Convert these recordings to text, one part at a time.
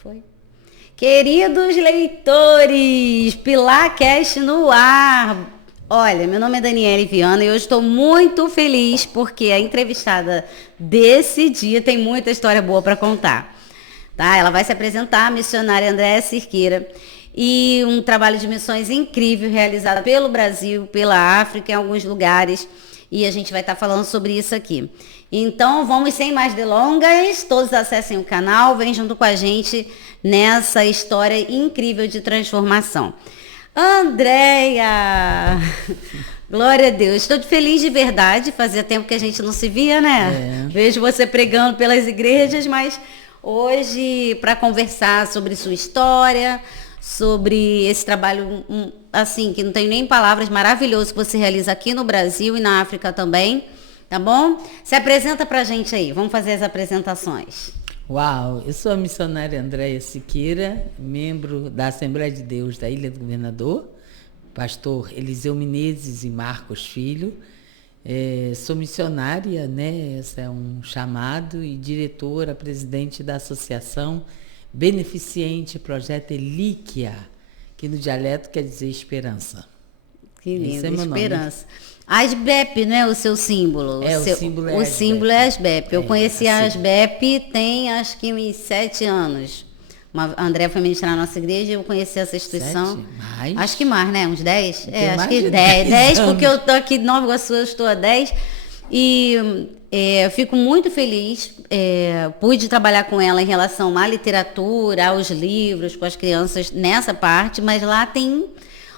Foi. Queridos leitores, PilarCast no ar. Olha, meu nome é Daniele Viana e eu estou muito feliz porque a entrevistada desse dia tem muita história boa para contar. Tá? Ela vai se apresentar, a missionária Andréa Cirqueira, e um trabalho de missões incrível realizado pelo Brasil, pela África, em alguns lugares, e a gente vai estar falando sobre isso aqui. Então, vamos sem mais delongas, todos acessem o canal, vem junto com a gente nessa história incrível de transformação. Andréia! Glória a Deus. Estou feliz de verdade, fazia tempo que a gente não se via, né? Vejo você pregando pelas igrejas, mas hoje para conversar sobre sua história, sobre esse trabalho, assim, que não tenho nem palavras, maravilhoso que você realiza aqui no Brasil e na África também, tá bom? Se apresenta pra gente aí, vamos fazer as apresentações. Uau, eu sou a missionária Andréa Cirqueira, membro da Assembleia de Deus da Ilha do Governador, pastor Eliseu Menezes e Marcos Filho. Sou missionária, né? Esse é um chamado, e diretora, presidente da Associação Beneficente Projeto Elíquia, que no dialeto quer dizer esperança. Que lindo, esse é meu esperança. Nome. Asbep, não é o seu símbolo? O símbolo é Asbep. Eu conheci a Asbep tem acho que uns 7 anos. A Andréa foi ministrar na nossa igreja e eu conheci essa instituição. 7? Mais? Acho que mais, né? Uns 10? Acho que 10 porque eu tô aqui de Nova Iguaçu, eu estou há 10. E eu fico muito feliz. Pude trabalhar com ela em relação à literatura, aos livros, com as crianças nessa parte, mas lá tem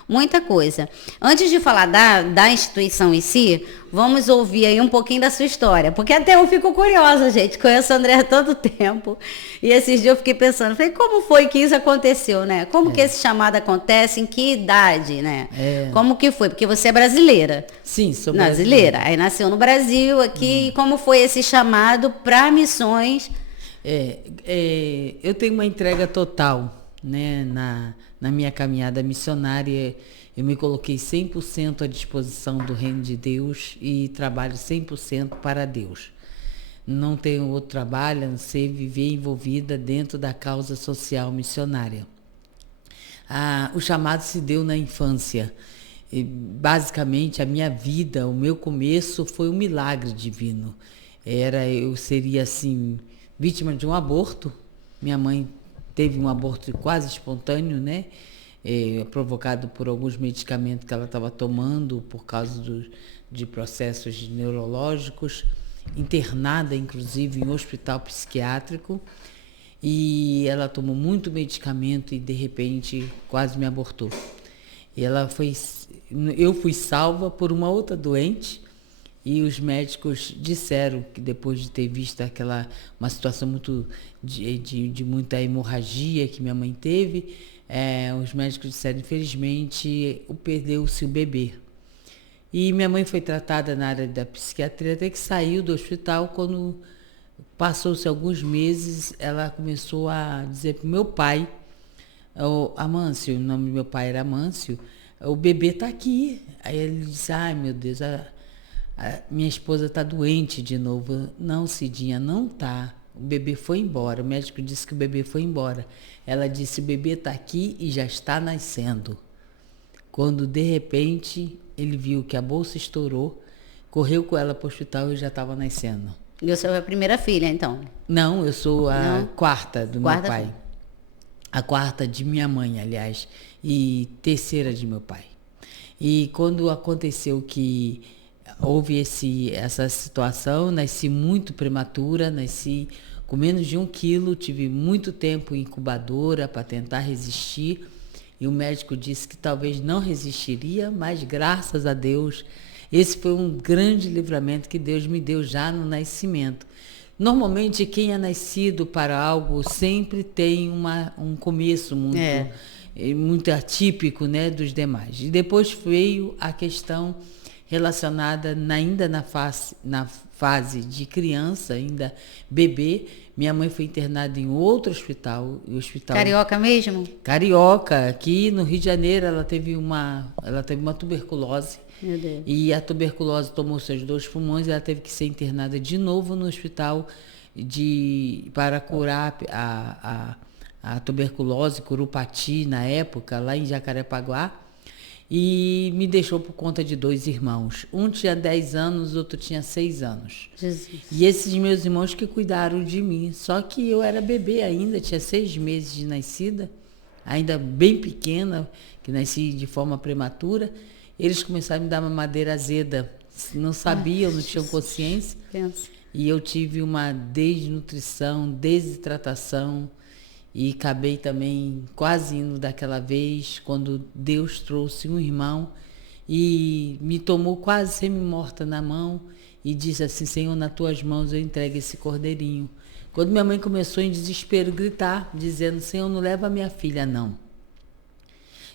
muita coisa. Antes de falar da instituição em si, vamos ouvir aí um pouquinho da sua história. Porque até eu fico curiosa, gente. Conheço a André há tanto tempo. E esses dias eu fiquei pensando, como foi que isso aconteceu, né? Como que esse chamado acontece? Em que idade, né? Como que foi? Porque você é brasileira. Sim, sou brasileira. Aí nasceu no Brasil aqui. E como foi esse chamado para missões? Eu tenho uma entrega total, né, na minha caminhada missionária. Eu me coloquei 100% à disposição do reino de Deus e trabalho 100% para Deus. Não tenho outro trabalho a não ser viver envolvida dentro da causa social missionária. O chamado se deu na infância. E, basicamente, a minha vida, o meu começo foi um milagre divino. Eu seria assim, vítima de um aborto. Minha mãe teve um aborto quase espontâneo, né? Provocado por alguns medicamentos que ela estava tomando por causa de processos neurológicos, internada inclusive em hospital psiquiátrico, e ela tomou muito medicamento e de repente quase me abortou. Eu fui salva por uma outra doente, e os médicos disseram que depois de ter visto uma situação muito de muita hemorragia que minha mãe teve, os médicos disseram, infelizmente, perdeu-se o bebê. E minha mãe foi tratada na área da psiquiatria até que saiu do hospital. Quando passou-se alguns meses, ela começou a dizer para o meu pai, Amâncio, o nome do meu pai era Amâncio, o bebê está aqui. Aí ele disse, ai meu Deus, minha esposa está doente de novo. Não, Cidinha, não está. O bebê foi embora. O médico disse que o bebê foi embora. Ela disse, o bebê está aqui e já está nascendo. Quando, de repente, ele viu que a bolsa estourou, correu com ela para o hospital e já estava nascendo. E você é a primeira filha, então? Não, eu sou a quarta do meu pai. Filha. A quarta de minha mãe, aliás, e terceira de meu pai. E quando aconteceu que houve essa situação, nasci muito prematura, nasci com menos de 1 quilo, tive muito tempo em incubadora para tentar resistir, e o médico disse que talvez não resistiria, mas graças a Deus, esse foi um grande livramento que Deus me deu já no nascimento. Normalmente quem é nascido para algo sempre tem um começo muito atípico, né, dos demais. E depois veio a questão relacionada ainda na fase de criança, ainda bebê. Minha mãe foi internada em outro hospital. Carioca mesmo? Carioca. Aqui no Rio de Janeiro ela teve uma tuberculose. Meu Deus. E a tuberculose tomou seus 2 pulmões e ela teve que ser internada de novo no hospital para curar a tuberculose, Curupati, na época, lá em Jacarepaguá, e me deixou por conta de 2 irmãos. Um tinha 10 anos, o outro tinha 6 anos. Jesus. E esses meus irmãos que cuidaram de mim. Só que eu era bebê ainda, tinha 6 meses de nascida, ainda bem pequena, que nasci de forma prematura. Eles começaram a me dar uma madeira azeda. Não sabiam, não tinham consciência. Pensa. E eu tive uma desnutrição, desidratação, e acabei também quase indo daquela vez, quando Deus trouxe um irmão e me tomou quase semi-morta na mão e disse assim: Senhor, nas tuas mãos eu entrego esse cordeirinho. Quando minha mãe começou em desespero a gritar, dizendo: Senhor, não leva minha filha, não.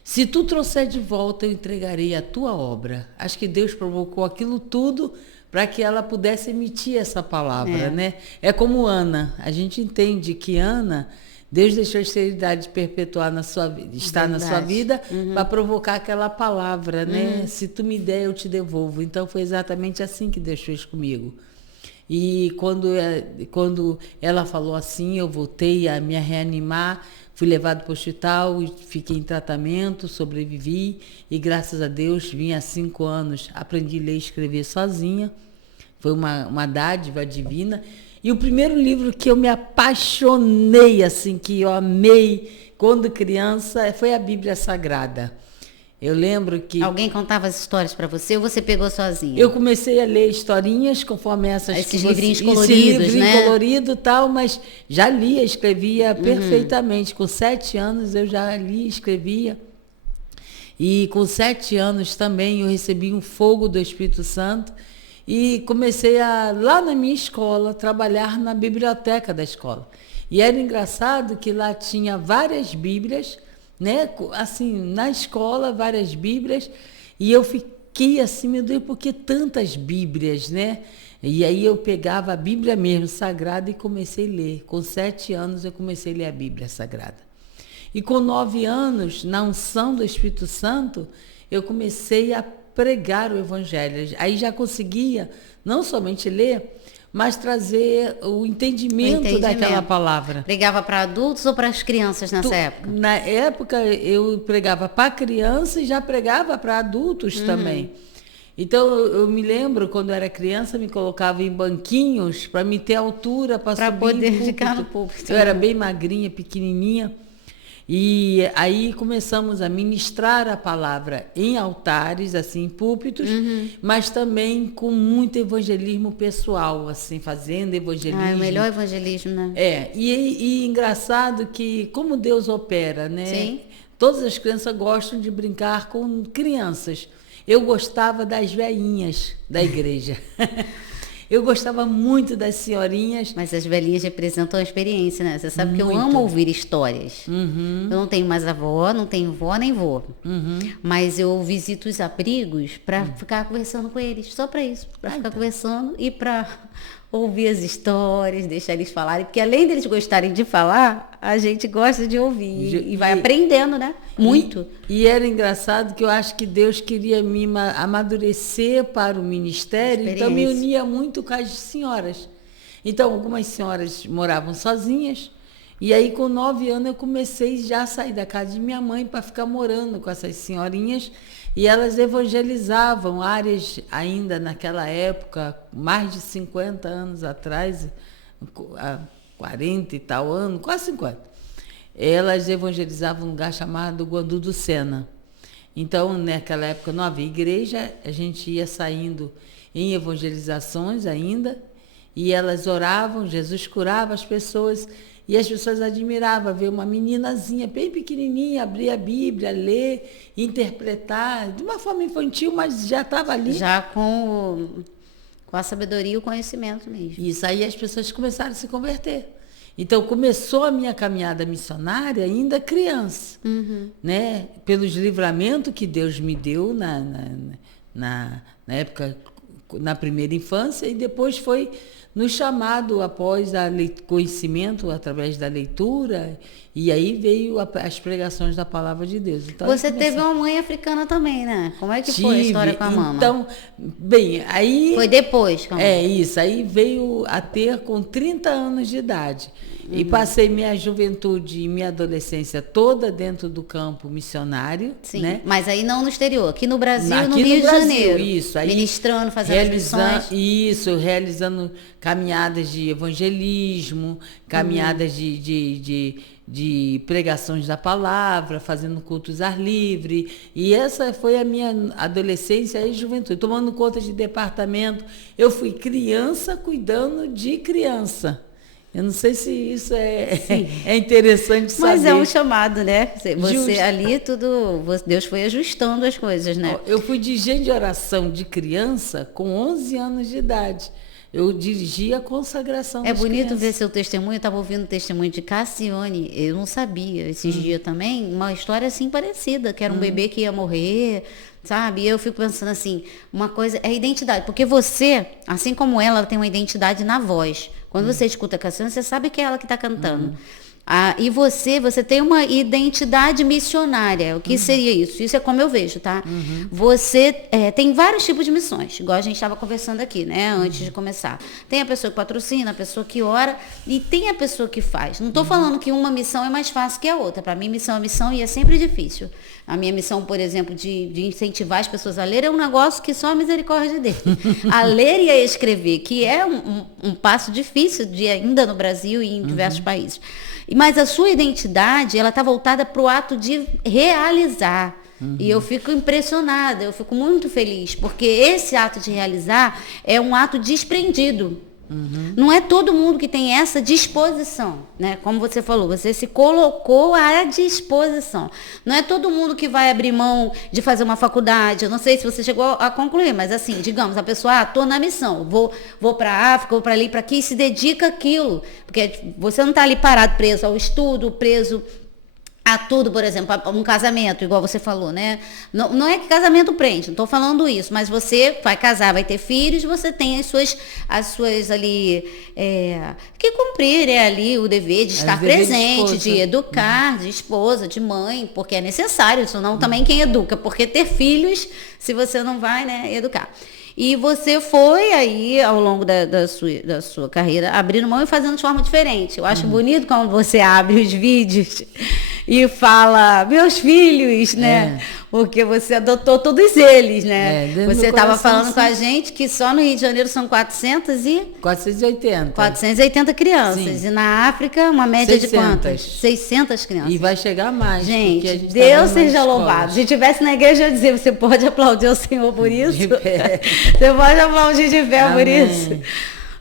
Se tu trouxer de volta, eu entregarei a tua obra. Acho que Deus provocou aquilo tudo para que ela pudesse emitir essa palavra, né? É como Ana. A gente entende que Ana, Deus deixou a esterilidade perpetuar na sua vida, estar na sua vida, para provocar aquela palavra, né? Se tu me der, eu te devolvo. Então foi exatamente assim que Deus fez comigo. E quando ela falou assim, eu voltei a me reanimar, fui levado para o hospital e fiquei em tratamento, sobrevivi e graças a Deus vim há 5 anos, aprendi a ler e escrever sozinha. Foi uma dádiva divina. E o primeiro livro que eu me apaixonei, assim, que eu amei quando criança, foi a Bíblia Sagrada. Eu lembro que... Alguém contava as histórias para você ou você pegou sozinha? Eu comecei a ler historinhas conforme essas... Esses livrinhos coloridos, esse livrinho né? colorido e tal, mas já lia, escrevia perfeitamente. Com 7 anos eu já lia, escrevia. E com 7 anos também eu recebi um fogo do Espírito Santo e comecei lá na minha escola, trabalhar na biblioteca da escola. E era engraçado que lá tinha várias Bíblias, né? Assim, na escola, várias Bíblias, e eu fiquei assim, meu Deus, por que tantas Bíblias, né? E aí eu pegava a Bíblia mesmo, Sagrada, e comecei a ler. Com 7 anos eu comecei a ler a Bíblia Sagrada. E com 9 anos, na unção do Espírito Santo, eu comecei a pregar o Evangelho. Aí já conseguia não somente ler, mas trazer o entendimento daquela palavra. Pregava para adultos ou para as crianças nessa época? Na época eu pregava para criança e já pregava para adultos também. Então eu me lembro, quando eu era criança, me colocava em banquinhos para me ter altura para subir poder no ficar no púlpito. Eu era bem magrinha, pequenininha. E aí começamos a ministrar a palavra em altares, assim, em púlpitos, mas também com muito evangelismo pessoal, assim, fazendo evangelismo. Ah, é o melhor evangelismo, né? E engraçado que como Deus opera, né? Sim. Todas as crianças gostam de brincar com crianças. Eu gostava das velhinhas da igreja. Eu gostava muito das senhorinhas. Mas as velhinhas representam a experiência, né? Você sabe que eu Muito. amo ouvir histórias. Eu não tenho mais avó, não tenho vó nem vô. Mas eu visito os abrigos para ficar conversando com eles. Só para isso. Para ficar conversando e para ouvir as histórias, deixar eles falarem. Porque além deles gostarem de falar, a gente gosta de ouvir. E vai aprendendo, né? Muito. E era engraçado que eu acho que Deus queria me amadurecer para o ministério, então me unia muito com as senhoras. Então, algumas senhoras moravam sozinhas, e aí com 9 anos eu comecei já a sair da casa de minha mãe para ficar morando com essas senhorinhas, e elas evangelizavam áreas ainda naquela época, mais de 50 anos atrás, 40 e tal anos, quase 50. Elas evangelizavam um lugar chamado Guandu do Sena. Então, naquela época não havia igreja, a gente ia saindo em evangelizações ainda, e elas oravam, Jesus curava as pessoas, e as pessoas admiravam ver uma meninazinha bem pequenininha, abrir a Bíblia, ler, interpretar, de uma forma infantil, mas já estava ali. Já com a sabedoria e o conhecimento mesmo. Isso aí as pessoas começaram a se converter. Então, começou a minha caminhada missionária ainda criança, né? Pelos livramentos que Deus me deu na época, na primeira infância, e depois foi nos chamado após conhecimento, através da leitura, e aí veio as pregações da palavra de Deus. Então, você teve uma mãe africana também, né? Como é que foi a história com a mama? Então, bem, aí... Foi depois? Isso, aí veio a ter com 30 anos de idade. E passei minha juventude e minha adolescência toda dentro do campo missionário. Sim, né? mas aí não no exterior, aqui no Brasil, Aqui no Rio de Janeiro. Isso. Aí, ministrando, fazendo as missões. Isso, realizando caminhadas de evangelismo, caminhadas de pregações da palavra, fazendo cultos ar livre. E essa foi a minha adolescência e juventude, tomando conta de departamento. Eu fui criança cuidando de criança. Eu não sei se isso é interessante saber. Mas é um chamado, né? Você ali Deus foi ajustando as coisas, né? Eu fui dirigente de oração de criança com 11 anos de idade. Eu dirigi a consagração das bonito crianças. ver seu testemunho. Eu estava ouvindo o testemunho de Cassiane. Eu não sabia, esses dias também, uma história assim parecida, que era um bebê que ia morrer, sabe? E eu fico pensando assim, uma coisa é a identidade. Porque você, assim como ela tem uma identidade na voz. Quando você escuta a Cassiane, você sabe que é ela que está cantando. E você tem uma identidade missionária. O que seria isso? Isso é como eu vejo, tá? Você tem vários tipos de missões, igual a gente estava conversando aqui, né? Antes de começar. Tem a pessoa que patrocina, a pessoa que ora, e tem a pessoa que faz. Não estou falando que uma missão é mais fácil que a outra. Para mim, missão é missão e é sempre difícil. A minha missão, por exemplo, de incentivar as pessoas a ler é um negócio que só a misericórdia dele. A ler e a escrever, que é um passo difícil ainda no Brasil e em diversos países. Mas a sua identidade, ela está voltada para o ato de realizar. E eu fico impressionada, eu fico muito feliz, porque esse ato de realizar é um ato desprendido. Não é todo mundo que tem essa disposição, né? Como você falou, você se colocou à disposição. Não é todo mundo que vai abrir mão de fazer uma faculdade. Eu não sei se você chegou a concluir, mas assim, digamos, a pessoa, estou na missão, vou para a África, vou para ali, para aqui, e se dedica àquilo. Porque você não está ali parado, preso ao estudo, preso a tudo, por exemplo, a um casamento, igual você falou, né? Não é que casamento prende, não estou falando isso, mas você vai casar, vai ter filhos, você tem as suas ali, que cumprir ali o dever de estar presente, de educar, de esposa, de mãe, porque é necessário, senão também quem educa, porque ter filhos, se você não vai, né, educar. E você foi aí, ao longo da sua carreira, abrindo mão e fazendo de forma diferente. Eu acho bonito quando você abre os vídeos e fala, meus filhos, né? Porque você adotou todos eles, né? Você estava falando com a gente que só no Rio de Janeiro são 480 crianças. Sim. E na África, uma média 600. De quantas? 600 crianças. E vai chegar mais. Gente, Deus seja louvado. Se estivesse na igreja, eu ia dizer, você pode aplaudir o Senhor por isso? Você pode aplaudir de pé por isso?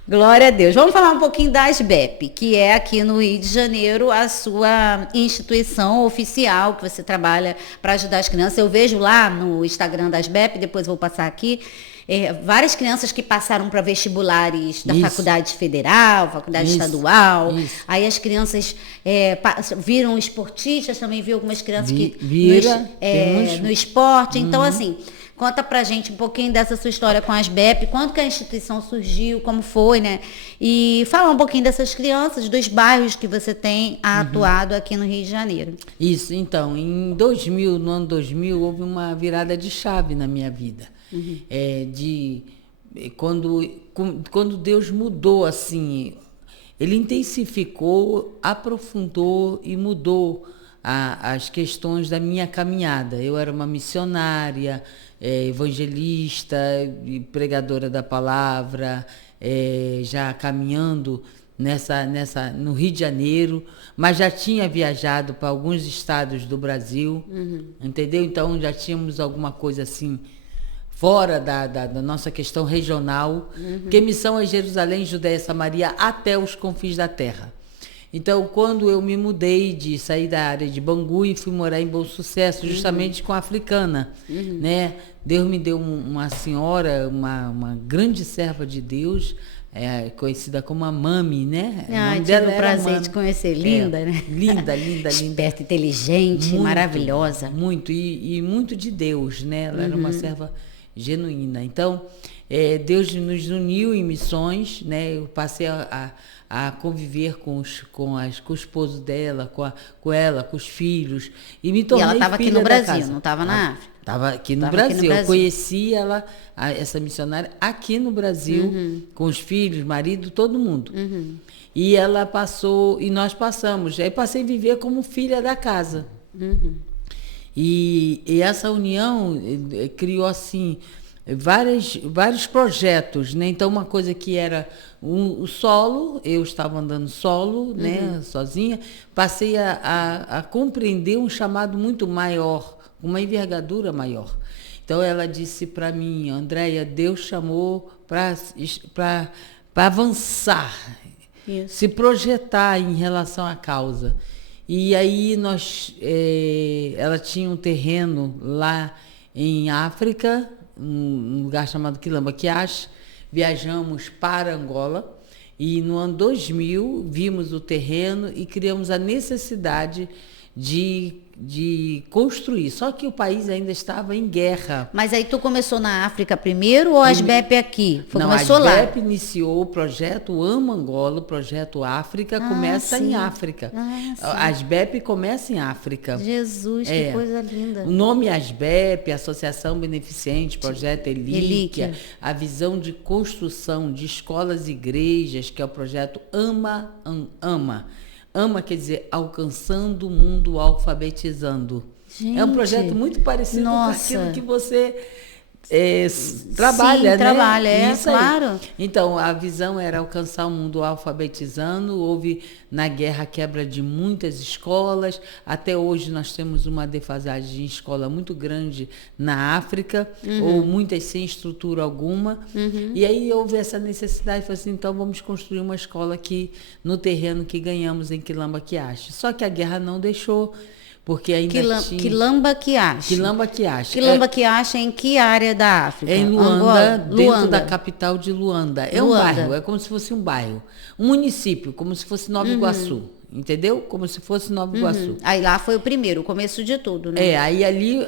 Glória a Deus. Vamos falar um pouquinho da ASBEP, que é aqui no Rio de Janeiro a sua instituição oficial, que você trabalha para ajudar as crianças. Eu vejo lá no Instagram da ASBEP, depois vou passar aqui, várias crianças que passaram para vestibulares da faculdade federal, faculdade estadual. Aí as crianças viram esportistas, também vi algumas crianças no esporte. Então, assim... Conta pra gente um pouquinho dessa sua história com a ASBEP, quando que a instituição surgiu, como foi, né? E falar um pouquinho dessas crianças, dos bairros que você tem atuado aqui no Rio de Janeiro. Isso, então, no ano 2000, houve uma virada de chave na minha vida. Quando Deus mudou, assim, Ele intensificou, aprofundou e mudou as questões da minha caminhada. Eu era uma missionária, evangelista, pregadora da palavra, já caminhando no Rio de Janeiro, mas já tinha viajado para alguns estados do Brasil, entendeu? Então já tínhamos alguma coisa assim, fora da nossa questão regional, que missão é Jerusalém, Judéia, Samaria, até os confins da terra. Então, quando eu me mudei de sair da área de Bangu e fui morar em Bom Sucesso, justamente com a africana, né? Deus me deu uma senhora, uma grande serva de Deus, conhecida como a Mami, né? Tive o prazer de conhecer. Linda, né? Linda. Esperta, inteligente, muito, maravilhosa. Muito, e muito de Deus, né? Ela era uma serva genuína. Então, Deus nos uniu em missões, né? Eu passei a conviver com o esposo dela, com ela, com os filhos. E me tornei filha da casa. E ela estava aqui no Brasil, não estava na África? Estava aqui no Brasil. Eu conheci ela, essa missionária, aqui no Brasil, com os filhos, marido, todo mundo. E ela passou, e nós passamos. Aí passei a viver como filha da casa. E essa união criou, assim, vários projetos, né? Então, uma coisa que era o solo, eu estava andando solo, né, sozinha, passei a compreender um chamado muito maior, uma envergadura maior. Então, ela disse para mim: Andréia, Deus chamou para avançar, se projetar em relação à causa. E aí ela tinha um terreno lá em África, um lugar chamado Quilamba-Quiache. Viajamos para Angola e no ano 2000 vimos o terreno e criamos a necessidade de construir. Só que o país ainda estava em guerra. Mas aí tu começou na África primeiro ou a ASBEP aqui? Começou lá. A ASBEP iniciou o projeto Amo Angola, o projeto África, começa em África. A ASBEP começa em África. Jesus, que coisa linda. O nome ASBEP, Associação Beneficente, Projeto Elíquia, a visão de construção de escolas e igrejas, que é o projeto Ama. Ama quer dizer alcançando o mundo, alfabetizando. Gente, é um projeto muito parecido com aquilo que você trabalha, né? Trabalha, isso claro. Aí. Então, a visão era alcançar o mundo alfabetizando. Houve, na guerra, a quebra de muitas escolas. Até hoje, nós temos uma defasagem em escola muito grande na África, ou muitas sem estrutura alguma. E aí, houve essa necessidade. Falei assim, então, vamos construir uma escola aqui no terreno que ganhamos em Quilamba-Quiache. Só que a guerra não deixou. Porque ainda tinha... Quilamba-Quiache. Quilamba-Quiache. Quilamba-Quiache é em que área da África? É em Luanda, dentro da capital de Luanda. É um bairro, é como se fosse um bairro. Um município, como se fosse Nova Iguaçu. Entendeu? Como se fosse Nova Iguaçu. Aí lá foi o primeiro, o começo de tudo, né? Aí ali,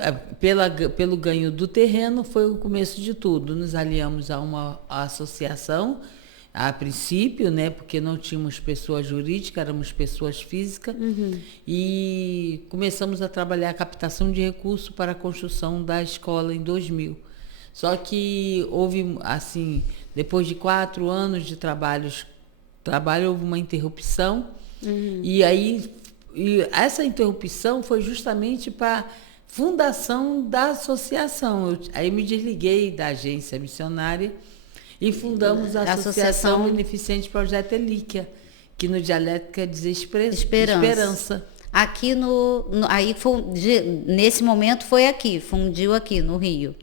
pelo ganho do terreno, foi o começo de tudo. Nos aliamos a uma associação, a princípio, né, porque não tínhamos pessoa jurídica, éramos pessoas físicas, e começamos a trabalhar a captação de recursos para a construção da escola em 2000. Só que houve, assim, depois de 4 anos de trabalho, houve uma interrupção, e aí essa interrupção foi justamente para a fundação da associação. Aí me desliguei da agência missionária, e fundamos a Associação Beneficente Projeto Elíquia, que no dialeto quer dizer esperança. Aqui nesse momento foi aqui, fundiu aqui no Rio.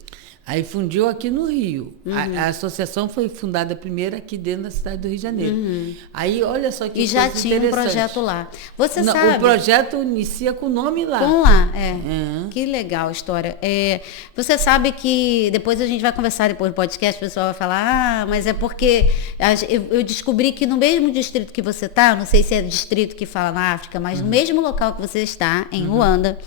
Aí fundiu aqui no Rio. A associação foi fundada primeiro aqui dentro da cidade do Rio de Janeiro. Aí, olha só que coisa interessante. E já tinha um projeto lá. Sabe... O projeto inicia com o nome lá. Com lá, Que legal a história. Você sabe que depois a gente vai conversar depois do podcast, o pessoal vai falar, mas é porque eu descobri que no mesmo distrito que você está, não sei se é distrito que fala na África, mas no mesmo local que você está, em Luanda,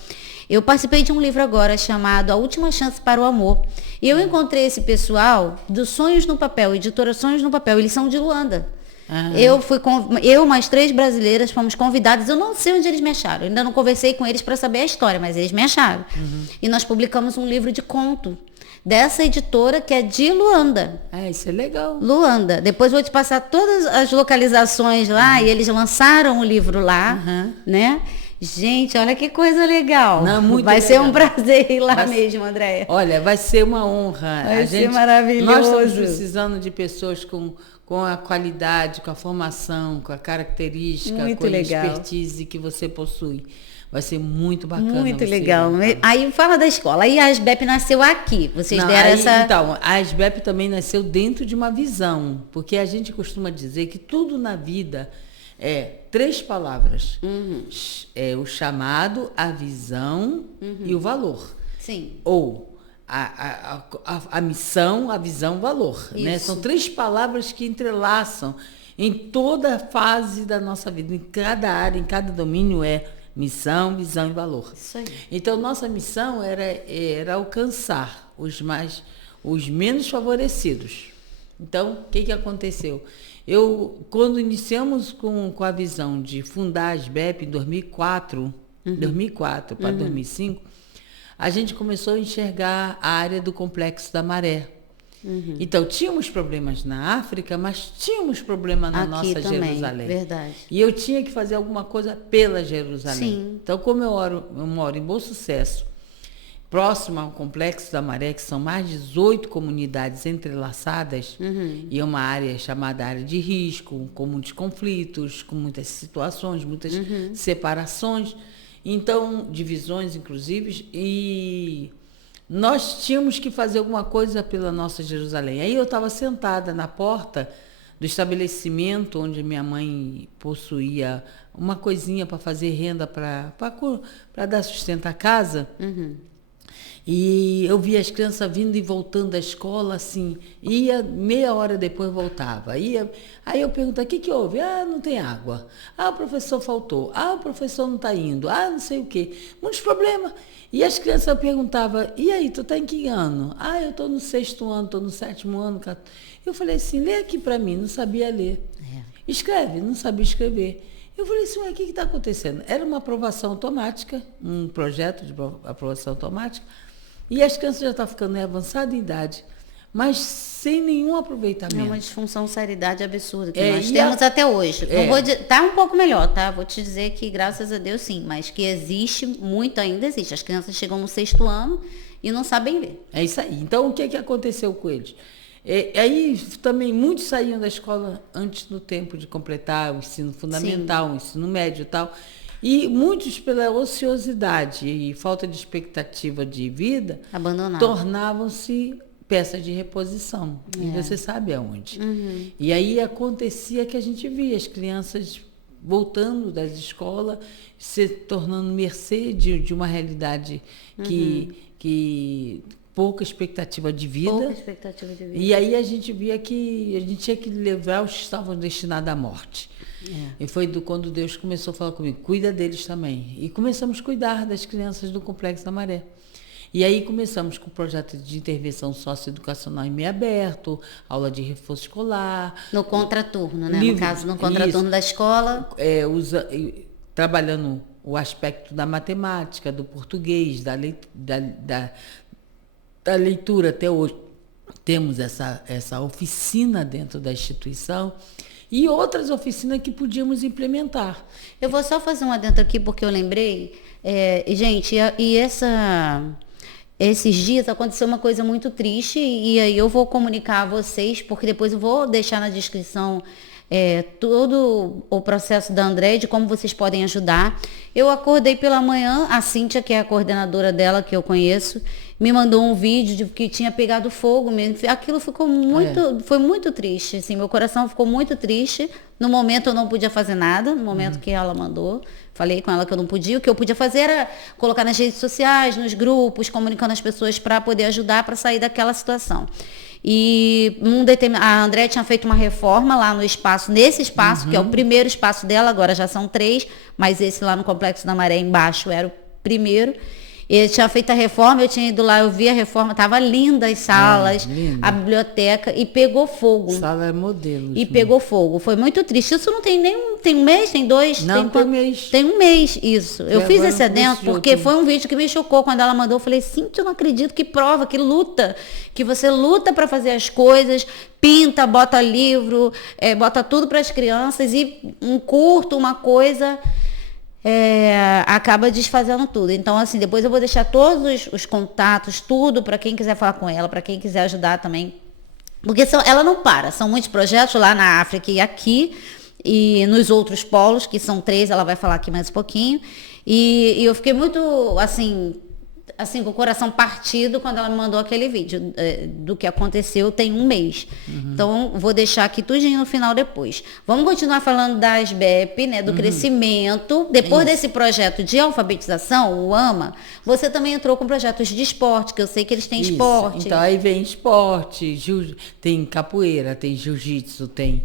eu participei de um livro agora chamado A Última Chance para o Amor. E eu encontrei esse pessoal do Sonhos no Papel, editora Sonhos no Papel. Eles são de Luanda. Eu mais 3 brasileiras fomos convidadas. Eu não sei onde eles me acharam. Eu ainda não conversei com eles para saber a história, mas eles me acharam. E nós publicamos um livro de conto dessa editora que é de Luanda. Isso é legal. Luanda. Depois vou te passar todas as localizações lá. E eles lançaram o livro lá, né? Gente, olha que coisa legal. Vai ser um prazer ir lá mesmo, Andréia. Olha, vai ser uma honra. Vai ser maravilhoso. Nós estamos precisando de pessoas com a qualidade, com a formação, com a característica, com a expertise que você possui. Vai ser muito bacana. Muito legal. Aí fala da escola. Aí a ASBEP nasceu aqui. Vocês deram essa... Então, a ASBEP também nasceu dentro de uma visão. Porque a gente costuma dizer que tudo na vida... 3 palavras. O chamado, a visão e o valor. Sim. Ou a missão, a visão, o valor. Né? São 3 palavras que entrelaçam em toda fase da nossa vida. Em cada área, em cada domínio missão, visão e valor. Isso aí. Então, nossa missão era alcançar os menos favorecidos. Então, o que aconteceu? Quando iniciamos com a visão de fundar a ASBEP em 2004 para 2005, a gente começou a enxergar a área do Complexo da Maré. Então, tínhamos problemas na África, mas tínhamos problema na Aqui nossa também, Jerusalém. verdade. E eu tinha que fazer alguma coisa pela Jerusalém. Sim. Então, como eu moro em Bom Sucesso, próximo ao Complexo da Maré, que são mais de 18 comunidades entrelaçadas, e é uma área chamada área de risco, com muitos conflitos, com muitas situações, muitas separações, então, divisões, inclusive, e nós tínhamos que fazer alguma coisa pela nossa Jerusalém. Aí eu estava sentada na porta do estabelecimento onde minha mãe possuía uma coisinha para fazer renda para dar sustento à casa. E eu via as crianças vindo e voltando da escola, assim, ia meia hora depois voltava. Aí eu perguntava, o que houve? Ah, não tem água. Ah, o professor faltou. Ah, o professor não está indo. Ah, não sei o quê. Muitos problemas. E as crianças perguntavam, e aí, tu está em que ano? Ah, eu estou no 6º ano, estou no 7º ano. Eu falei assim, lê aqui para mim, não sabia ler. Escreve, não sabia escrever. Eu falei assim, ué, o que está acontecendo? Era uma aprovação automática, um projeto de aprovação automática, e as crianças já estão ficando em avançada idade, mas sem nenhum aproveitamento. É uma disfunção seriedade absurda que nós temos até hoje. Tá um pouco melhor, tá? Vou te dizer que, graças a Deus, sim, mas que existe, muito ainda existe. As crianças chegam no 6º ano e não sabem ler. É isso aí. Então, o que aconteceu com eles? Aí também muitos saíam da escola antes do tempo de completar o ensino fundamental, o ensino médio e tal. E muitos, pela ociosidade e falta de expectativa de vida, tornavam-se peças de reposição. E você sabe aonde. E aí acontecia que a gente via as crianças voltando das escolas, se tornando mercê de uma realidade que pouca expectativa de vida. Pouca expectativa de vida. E aí a gente via que a gente tinha que levar os que estavam destinados à morte. E foi quando Deus começou a falar comigo, cuida deles também. E começamos a cuidar das crianças do Complexo da Maré. E aí começamos com o projeto de intervenção socioeducacional em meio aberto, aula de reforço escolar. No contraturno, né? No caso, no contraturno da escola. Trabalhando o aspecto da matemática, do português, da leitura. Até hoje temos essa oficina dentro da instituição e outras oficinas que podíamos implementar. Eu vou só fazer um adendo aqui porque eu lembrei, gente, esses dias aconteceu uma coisa muito triste e aí eu vou comunicar a vocês, porque depois eu vou deixar na descrição todo o processo da André, de como vocês podem ajudar. Eu acordei pela manhã, a Cíntia, que é a coordenadora dela, que eu conheço, me mandou um vídeo de que tinha pegado fogo mesmo. Aquilo ficou foi muito triste, assim, meu coração ficou muito triste. No momento eu não podia fazer nada, no momento que ela mandou. Falei com ela que eu não podia. O que eu podia fazer era colocar nas redes sociais, nos grupos, comunicando as pessoas para poder ajudar, para sair daquela situação. E a André tinha feito uma reforma lá nesse espaço, que é o primeiro espaço dela, agora já são 3, mas esse lá no Complexo da Maré embaixo era o primeiro. Ele tinha feito a reforma, eu tinha ido lá, eu vi a reforma, estava linda as salas, a biblioteca, e pegou fogo. Sala é modelo. E pegou fogo. Foi muito triste. Isso não tem tem um mês, tem 2? Não, tem um mês. Tem um mês, isso. Eu fiz esse adendo porque foi um vídeo que me chocou quando ela mandou. Eu falei, Cíntia, eu não acredito, que prova, que luta, que você luta para fazer as coisas, pinta, bota livro, bota tudo para as crianças e um curto, uma coisa... acaba desfazendo tudo. Então, assim, depois eu vou deixar todos os contatos, tudo, para quem quiser falar com ela, para quem quiser ajudar também. Porque ela não para, são muitos projetos lá na África e aqui, e nos outros polos, que são 3, ela vai falar aqui mais um pouquinho. E eu fiquei muito, assim, com o coração partido quando ela me mandou aquele vídeo do que aconteceu tem um mês. Então, vou deixar aqui tudinho no final depois. Vamos continuar falando da SBEP, né, do crescimento. Depois desse projeto de alfabetização, o AMA, você também entrou com projetos de esporte, que eu sei que eles têm esporte. Então, aí vem esporte, tem capoeira, tem jiu-jitsu, tem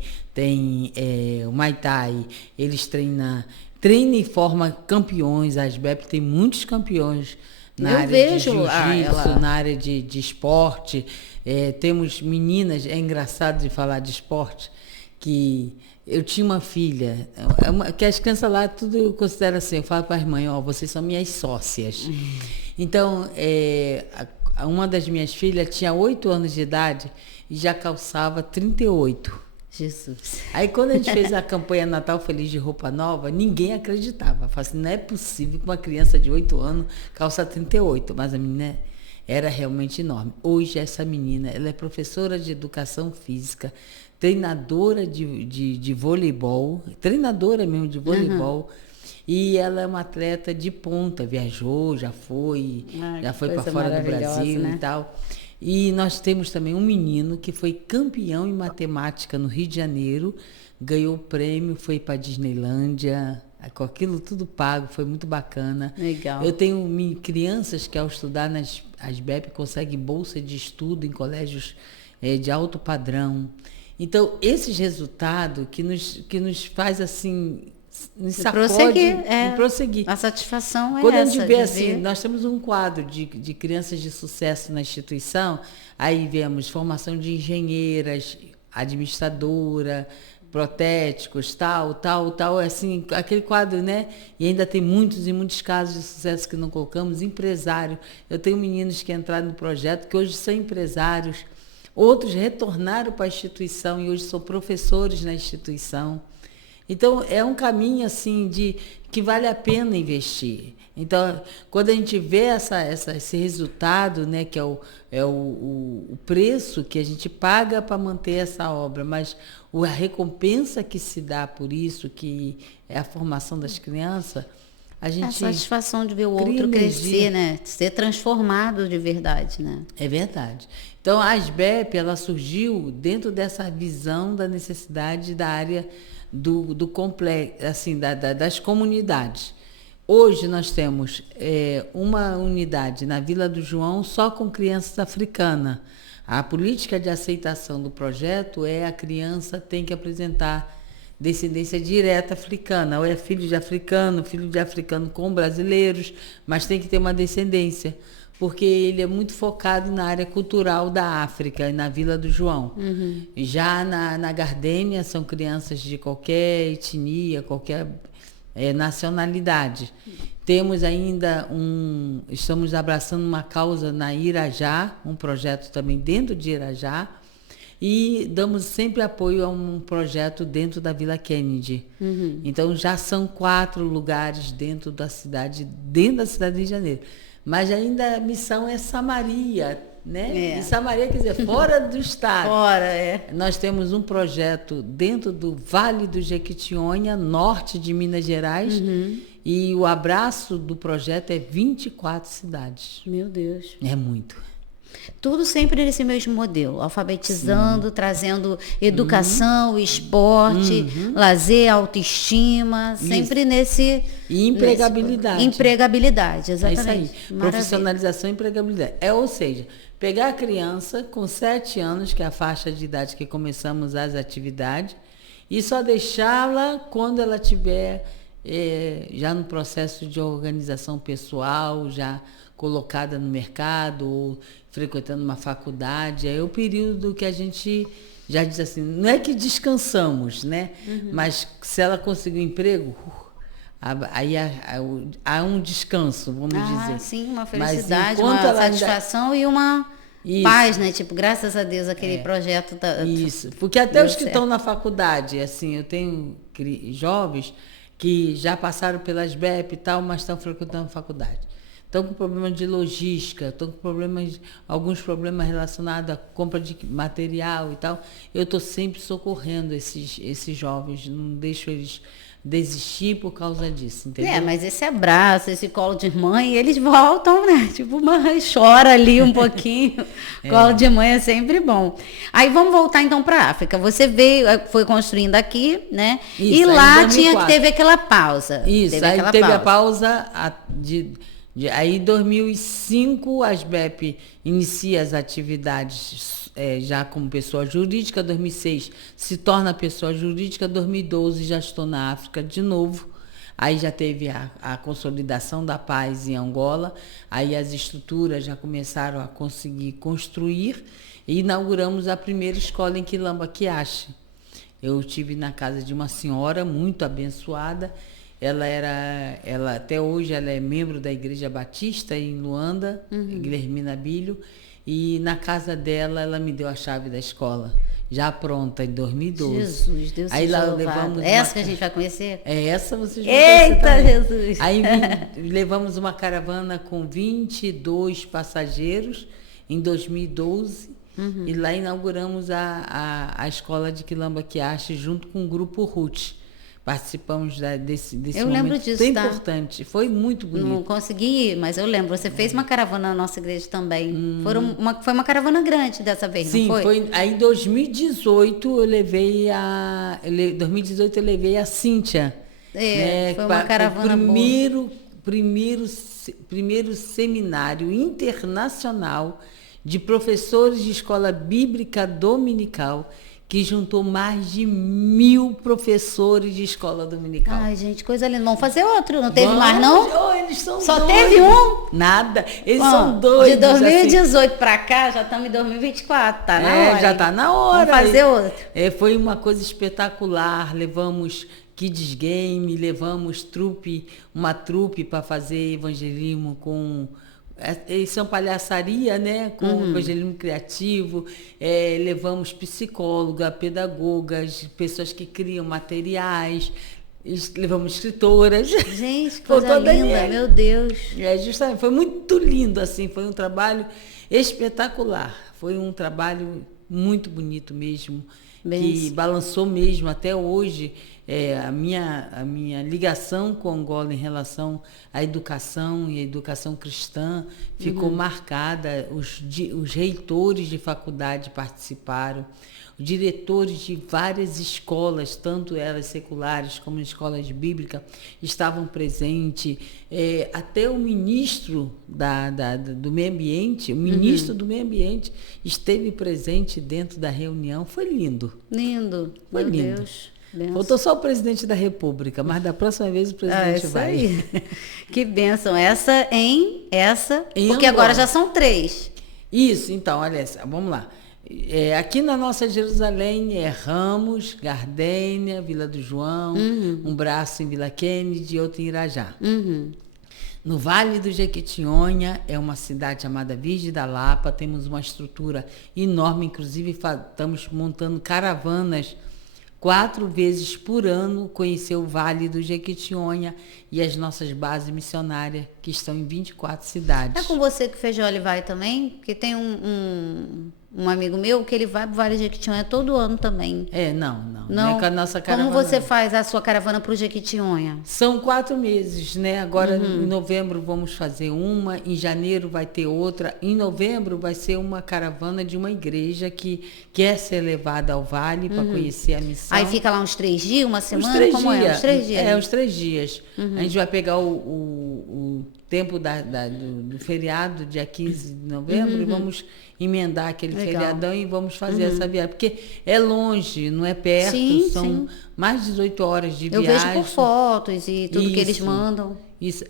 o Muay Thai, eles treinam e formam campeões. A SBEP tem muitos campeões na área de jiu-jitsu, na área de esporte. Temos meninas, é engraçado de falar de esporte, que eu tinha uma filha, que as crianças lá tudo eu considero assim, eu falo para as mães, vocês são minhas sócias. Então, uma das minhas filhas tinha 8 anos de idade e já calçava 38. Jesus. Aí quando a gente fez a campanha Natal Feliz de roupa nova, ninguém acreditava. Falei assim, não é possível que uma criança de 8 anos calça 38, mas a menina era realmente enorme. Hoje essa menina, ela é professora de educação física, treinadora de voleibol, treinadora mesmo de voleibol, e ela é uma atleta de ponta, viajou, já foi para fora do Brasil, né? E tal. E nós temos também um menino que foi campeão em matemática no Rio de Janeiro, ganhou o prêmio, foi para a Disneylândia, com aquilo tudo pago, foi muito bacana. Legal. Eu tenho crianças que ao estudar nas ASBEP conseguem bolsa de estudo em colégios de alto padrão. Então, esses resultados que nos faz assim, nos sacode e prosseguir. A satisfação é Quando essa. a gente vê assim, nós temos um quadro de crianças de sucesso na instituição, aí vemos formação de engenheiras, administradora, protéticos, tal, assim, aquele quadro, né? E ainda tem muitos e muitos casos de sucesso que não colocamos, empresário. Eu tenho meninos que entraram no projeto, que hoje são empresários, outros retornaram para a instituição e hoje são professores na instituição. Então, é um caminho assim que vale a pena investir. Então, quando a gente vê esse resultado, né, que é o preço que a gente paga para manter essa obra, mas a recompensa que se dá por isso, que é a formação das crianças, a gente... A satisfação de ver o outro crescer, né? Ser transformado de verdade, né? É verdade. Então, a ASBEP, ela surgiu dentro dessa visão da necessidade da área do complexo, assim, das comunidades. Hoje nós temos uma unidade na Vila do João só com crianças africanas. A política de aceitação do projeto a criança tem que apresentar descendência direta africana, ou é filho de africano com brasileiros, mas tem que ter uma descendência, porque ele é muito focado na área cultural da África e na Vila do João. Uhum. Já na Gardênia são crianças de qualquer etnia, qualquer nacionalidade. Temos ainda estamos abraçando uma causa na Irajá, um projeto também dentro de Irajá, e damos sempre apoio a um projeto dentro da Vila Kennedy. Uhum. Então já são 4 lugares dentro da cidade do Rio de Janeiro. Mas ainda a missão é Samaria, né? E Samaria quer dizer fora do estado. Nós temos um projeto dentro do Vale do Jequitinhonha, norte de Minas Gerais, e o abraço do projeto é 24 cidades. Meu Deus. É muito. Tudo sempre nesse mesmo modelo, alfabetizando, trazendo educação, esporte, lazer, autoestima, sempre nesse... E empregabilidade. Empregabilidade, exatamente. É isso aí. Profissionalização e empregabilidade. Ou seja, pegar a criança com 7 anos, que é a faixa de idade que começamos as atividades, e só deixá-la quando ela tiver já no processo de organização pessoal, já colocada no mercado, ou frequentando uma faculdade. É o período que a gente já diz assim, não é que descansamos, né? Mas se ela conseguir um emprego, aí há um descanso, vamos dizer. Sim, uma felicidade, uma satisfação e uma paz, né? Tipo, graças a Deus, aquele projeto... Isso, porque até os que estão na faculdade, assim, eu tenho jovens que já passaram pelas BEP e tal, mas estão frequentando a faculdade. Estão com problemas de logística, estão com alguns problemas relacionados à compra de material e tal. Eu estou sempre socorrendo esses jovens, não deixo eles desistir por causa disso, entendeu? Mas esse abraço, esse colo de mãe, eles voltam, né? Tipo, chora ali um pouquinho. Colo de mãe é sempre bom. Aí vamos voltar então para a África. Você foi construindo aqui, né? Isso, e lá teve aquela pausa. Isso, teve a pausa aí em 2005 a ASBEP inicia as atividades já como pessoa jurídica, 2006 se torna pessoa jurídica, 2012 já estou na África de novo, aí já teve a consolidação da paz em Angola, aí as estruturas já começaram a conseguir construir e inauguramos a primeira escola em Quilamba Quiache. Eu estive na casa de uma senhora muito abençoada, ela até hoje ela é membro da Igreja Batista em Luanda, Guilhermina Bilho, e na casa dela ela me deu a chave da escola, já pronta, em 2012. Jesus, Deus aí seja lá louvado. levamos Essa que a gente vai conhecer? É essa vocês vão conhecer Eita, também. Jesus! Aí levamos uma caravana com 22 passageiros em 2012 e lá inauguramos a escola de Quilamba Quiache junto com o grupo Ruth. Participamos desse eu momento lembro disso, bem tá? importante. Foi muito bonito. Não consegui ir, mas eu lembro. Você fez uma caravana na nossa igreja também. Foi uma caravana grande dessa vez, Sim, não foi? Aí em 2018 eu levei 2018 eu levei a Cíntia. Foi uma caravana primeiro seminário internacional de professores de escola bíblica dominical, que juntou mais de 1.000 professores de escola dominical. Ai, gente, coisa linda. Vamos fazer outro, não teve mais, não? Oh, eles são Só doidos. teve um? Nada, eles são doidos. De 2018 para cá, já estamos em 2024, tá na hora. Já tá na hora. Vamos fazer outro. Foi uma coisa espetacular, levamos Kids Game, levamos uma trupe para fazer evangelismo com... Eles são palhaçaria, né? Com evangelismo criativo, levamos psicóloga, pedagogas, pessoas que criam materiais, levamos escritoras. Gente, coisa linda, meu Deus. Justamente, foi muito lindo, assim, foi um trabalho espetacular, foi um trabalho muito bonito mesmo, que balançou mesmo até hoje. A minha ligação com Angola em relação à educação e à educação cristã ficou marcada. Os reitores de faculdade participaram, os diretores de várias escolas, tanto elas seculares como escolas bíblicas, estavam presentes. Até o ministro do meio ambiente, do meio ambiente esteve presente dentro da reunião. Foi lindo. Lindo. Foi meu lindo. Deus. Benção. Faltou só o presidente da República, mas da próxima vez o presidente vai. Aí. Que bênção. Essa, porque Angola. Agora já são 3. Isso, então, olha, vamos lá. Aqui na nossa Jerusalém é Ramos, Gardênia, Vila do João, um braço em Vila Kennedy e outro em Irajá. No Vale do Jequitinhonha, é uma cidade chamada Virgem da Lapa, temos uma estrutura enorme, inclusive estamos montando caravanas 4 vezes por ano, conhecer o Vale do Jequitinhonha e as nossas bases missionárias, que estão em 24 cidades. É com você que o Feijoli vai também? Porque tem um amigo meu que ele vai pro Vale do Jequitinhonha todo ano também. Não é com a nossa caravana. Como você faz a sua caravana pro Jequitinhonha? São 4 meses, né? Agora em novembro vamos fazer uma, em janeiro vai ter outra, em novembro vai ser uma caravana de uma igreja que quer ser levada ao Vale para conhecer a missão. Aí fica lá uns 3 dias, uma semana? Uns 3 Como dias. Uns 3 dias? Uns 3 dias. A gente vai pegar o tempo do feriado, dia 15 de novembro, e vamos emendar aquele feriadão e vamos fazer essa viagem. Porque é longe, não é perto, são mais de 18 horas de viagem. Eu vejo por fotos e tudo que eles mandam. Isso.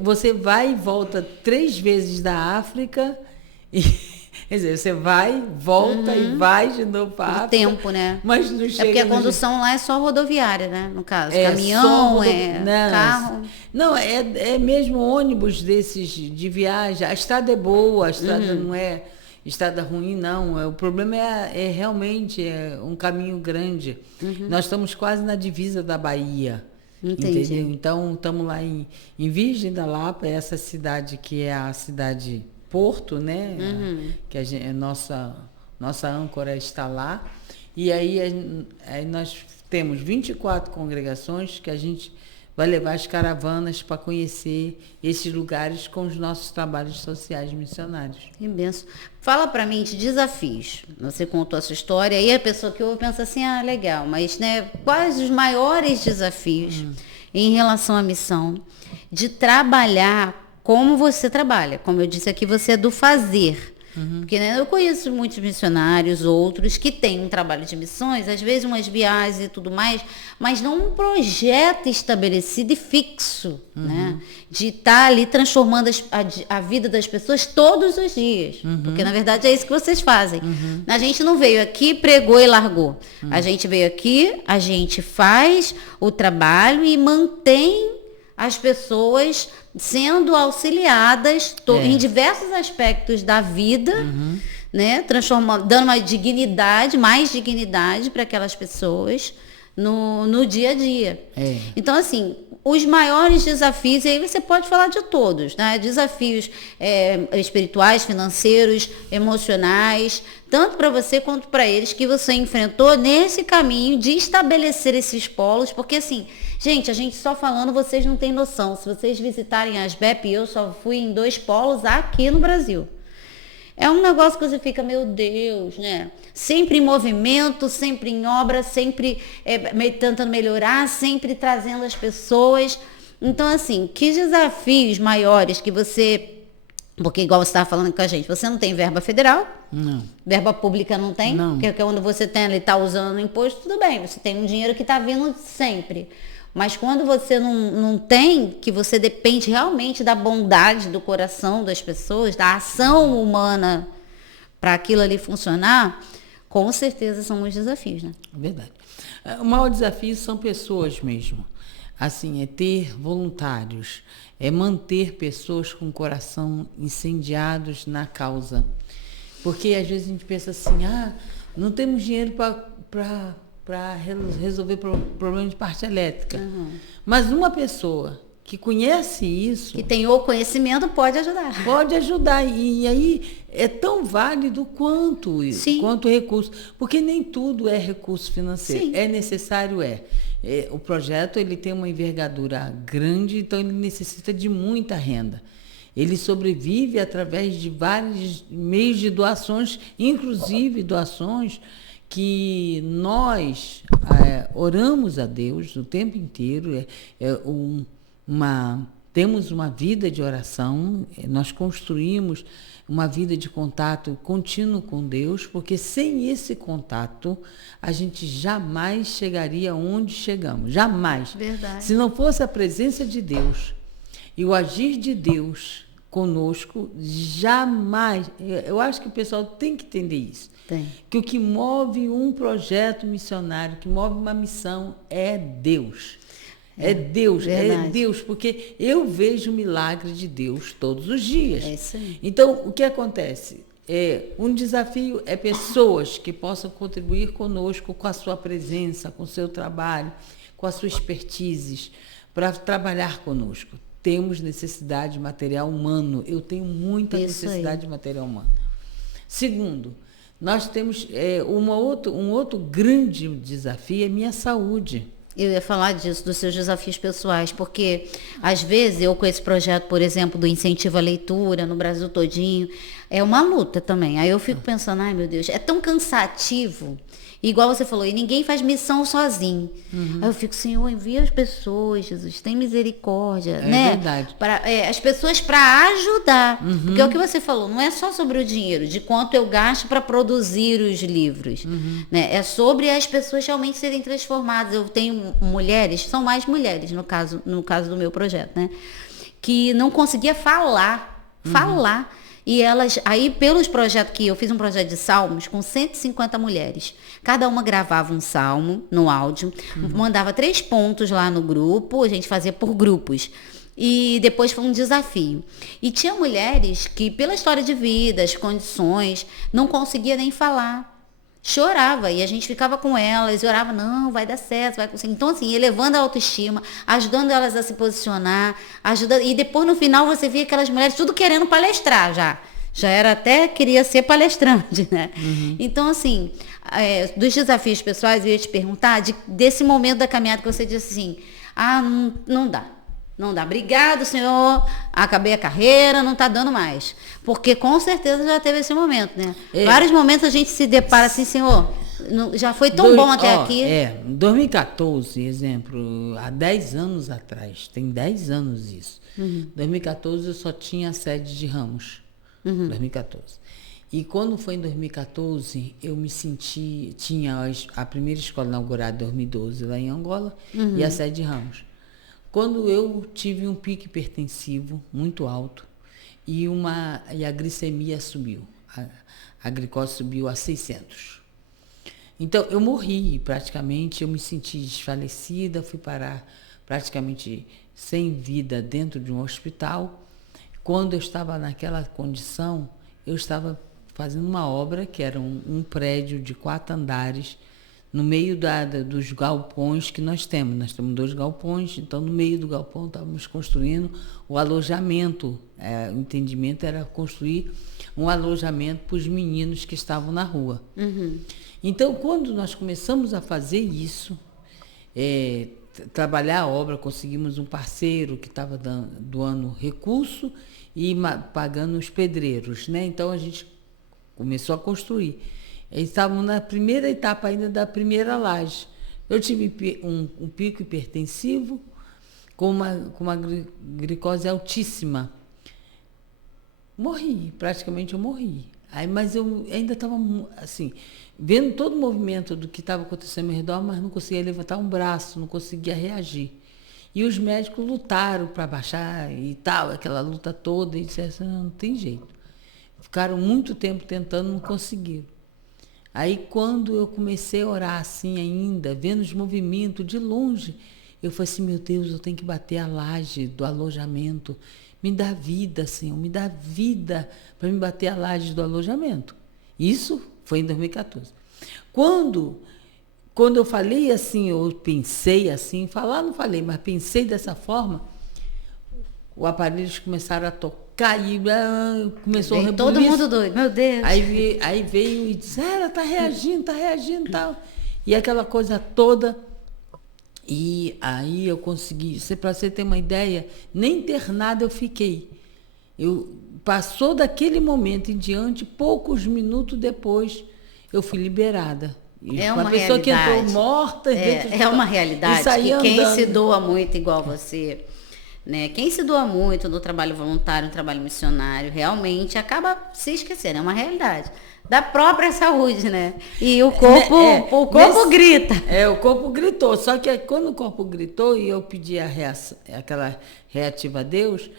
Você vai e volta 3 vezes da África quer dizer, você vai, volta e vai de novo para a África. Tempo, né? Mas não chega. Porque a condução lá é só rodoviária, né? No caso, caminhão, carro. Não, é mesmo ônibus desses de viagem. A estrada é boa, a estrada não é estrada ruim, não. O problema é realmente um caminho grande. Nós estamos quase na divisa da Bahia. Entendi. Entendeu? Então, estamos lá em Virgem da Lapa, essa cidade que é a cidade Porto, né? Que a nossa âncora está lá. E aí nós temos 24 congregações que a gente vai levar as caravanas para conhecer esses lugares com os nossos trabalhos sociais missionários. Que benção. Fala para mim de desafios. Você contou a sua história, aí a pessoa que ouve pensa assim, legal, mas né, quais os maiores desafios em relação à missão de trabalhar como você trabalha? Como eu disse aqui, você é do fazer. Porque né, eu conheço muitos missionários, outros, que têm um trabalho de missões, às vezes umas viagens e tudo mais, mas não um projeto estabelecido e fixo, né? De estar ali transformando a vida das pessoas todos os dias. Porque, na verdade, é isso que vocês fazem. A gente não veio aqui, pregou e largou. A gente veio aqui, a gente faz o trabalho e mantém as pessoas sendo auxiliadas em diversos aspectos da vida, né? Transformando, dando uma dignidade, mais dignidade para aquelas pessoas no dia a dia. Então, assim, os maiores desafios, e aí você pode falar de todos, né? Desafios espirituais, financeiros, emocionais, tanto para você quanto para eles, que você enfrentou nesse caminho de estabelecer esses polos, porque assim, gente, a gente só falando, vocês não têm noção. Se vocês visitarem as BEP, eu só fui em 2 polos aqui no Brasil. É um negócio que você fica, meu Deus, né? Sempre em movimento, sempre em obra, sempre tentando melhorar, sempre trazendo as pessoas. Então, assim, que desafios maiores que você... Porque igual você estava falando com a gente, você não tem verba federal? Não. Verba pública não tem? Não. Porque quando você tem ali, está usando o imposto, tudo bem, você tem um dinheiro que está vindo sempre. Mas quando você não tem, que você depende realmente da bondade do coração das pessoas, da ação humana para aquilo ali funcionar, com certeza são muitos desafios, né? Verdade. O maior desafio são pessoas mesmo. Assim, é ter voluntários, é manter pessoas com o coração incendiados na causa. Porque às vezes a gente pensa assim, não temos dinheiro para resolver problema de parte elétrica. Mas uma pessoa que conhece isso... Que tem o conhecimento, pode ajudar. Pode ajudar. E aí é tão válido quanto recurso. Porque nem tudo é recurso financeiro. Sim. É necessário, o projeto ele tem uma envergadura grande, então ele necessita de muita renda. Ele sobrevive através de vários meios de doações, inclusive doações que nós oramos a Deus o tempo inteiro. Temos uma vida de oração, nós construímos uma vida de contato contínuo com Deus, porque sem esse contato a gente jamais chegaria onde chegamos, jamais. Verdade. Se não fosse a presença de Deus e o agir de Deus conosco, jamais. Eu acho que o pessoal tem que entender isso. Tem. Que o que move um projeto missionário, que move uma missão é Deus. É Deus, verdade. É Deus, porque eu vejo o milagre de Deus todos os dias. É isso aí. Então, o que acontece? Um desafio é pessoas que possam contribuir conosco com a sua presença, com o seu trabalho, com a sua expertise, para trabalhar conosco. Temos necessidade de material humano. Eu tenho muita necessidade de material humano. Segundo, nós temos um outro grande desafio, é minha saúde. Eu ia falar disso, dos seus desafios pessoais, porque às vezes eu com esse projeto, por exemplo, do incentivo à leitura no Brasil todinho, é uma luta também. Aí eu fico pensando, ai meu Deus, é tão cansativo. Igual você falou, e ninguém faz missão sozinho. Aí eu fico, Senhor, envia as pessoas, Jesus, tem misericórdia, né? Verdade. As pessoas para ajudar. Porque é o que você falou, não é só sobre o dinheiro, de quanto eu gasto para produzir os livros. Né? É sobre as pessoas realmente serem transformadas. Eu tenho mulheres, são mais mulheres no caso do meu projeto, né? Que não conseguia falar. E elas, aí pelos projetos que eu fiz um projeto de salmos com 150 mulheres. Cada uma gravava um salmo no áudio, mandava 3 pontos lá no grupo, a gente fazia por grupos. E depois foi um desafio. E tinha mulheres que, pela história de vida, as condições, não conseguia nem falar. Chorava, e a gente ficava com elas, e orava, não, vai dar certo, vai conseguir. Então, assim, elevando a autoestima, ajudando elas a se posicionar, e depois, no final, você via aquelas mulheres tudo querendo palestrar já. Já era até, queria ser palestrante, né? Então, assim, dos desafios pessoais, eu ia te perguntar, desse momento da caminhada que você disse assim, não dá. Não dá. Obrigado, Senhor. Acabei a carreira, não está dando mais. Porque com certeza já teve esse momento, né? Vários momentos a gente se depara assim, Senhor, já foi tão bom até aqui. Em 2014, exemplo, há 10 anos atrás, tem 10 anos isso. 2014 eu só tinha a sede de Ramos. 2014. E quando foi em 2014, eu me senti, tinha a primeira escola inaugurada em 2012 lá em Angola e a sede de Ramos. Quando eu tive um pique hipertensivo muito alto e a glicemia subiu, a glicose subiu a 600. Então, eu morri praticamente, eu me senti desfalecida, fui parar praticamente sem vida dentro de um hospital. Quando eu estava naquela condição, eu estava fazendo uma obra que era um prédio de 4 andares, no meio dos galpões que nós temos. Nós temos 2 galpões, então no meio do galpão estávamos construindo o alojamento. O entendimento era construir um alojamento para os meninos que estavam na rua. Uhum. Então, quando nós começamos a fazer isso, trabalhar a obra, conseguimos um parceiro que estava doando recurso e pagando os pedreiros, né? Então, a gente começou a construir. Estávamos na primeira etapa ainda da primeira laje. Eu tive um pico hipertensivo com uma glicose altíssima. Morri, praticamente eu morri. Mas eu ainda estava assim, vendo todo o movimento do que estava acontecendo ao meu redor, mas não conseguia levantar um braço, não conseguia reagir. E os médicos lutaram para baixar e tal, aquela luta toda, e disseram assim, não tem jeito. Ficaram muito tempo tentando, não conseguiram. Aí, quando eu comecei a orar assim ainda, vendo os movimentos de longe, eu falei assim, meu Deus, eu tenho que bater a laje do alojamento. Me dá vida, Senhor, me dá vida para me bater a laje do alojamento. Isso foi em 2014. Quando eu falei assim, eu pensei assim, falar não falei, mas pensei dessa forma, os aparelhos começaram a tocar e começou a rebuliço. Todo mundo doido, meu Deus. Aí veio e disse, ela está reagindo e tal. E aquela coisa toda. E aí eu consegui, para você ter uma ideia, nem internada eu fiquei. Passou daquele momento em diante, poucos minutos depois, eu fui liberada. É uma pessoa realidade. Que entrou morta. É uma realidade que quem se doa muito igual você, né? Quem se doa muito no trabalho voluntário, no trabalho missionário, realmente acaba se esquecendo. É uma realidade da própria saúde, né? E o corpo grita. O corpo gritou. Só que quando o corpo gritou e eu pedi aquela reativa a Deus,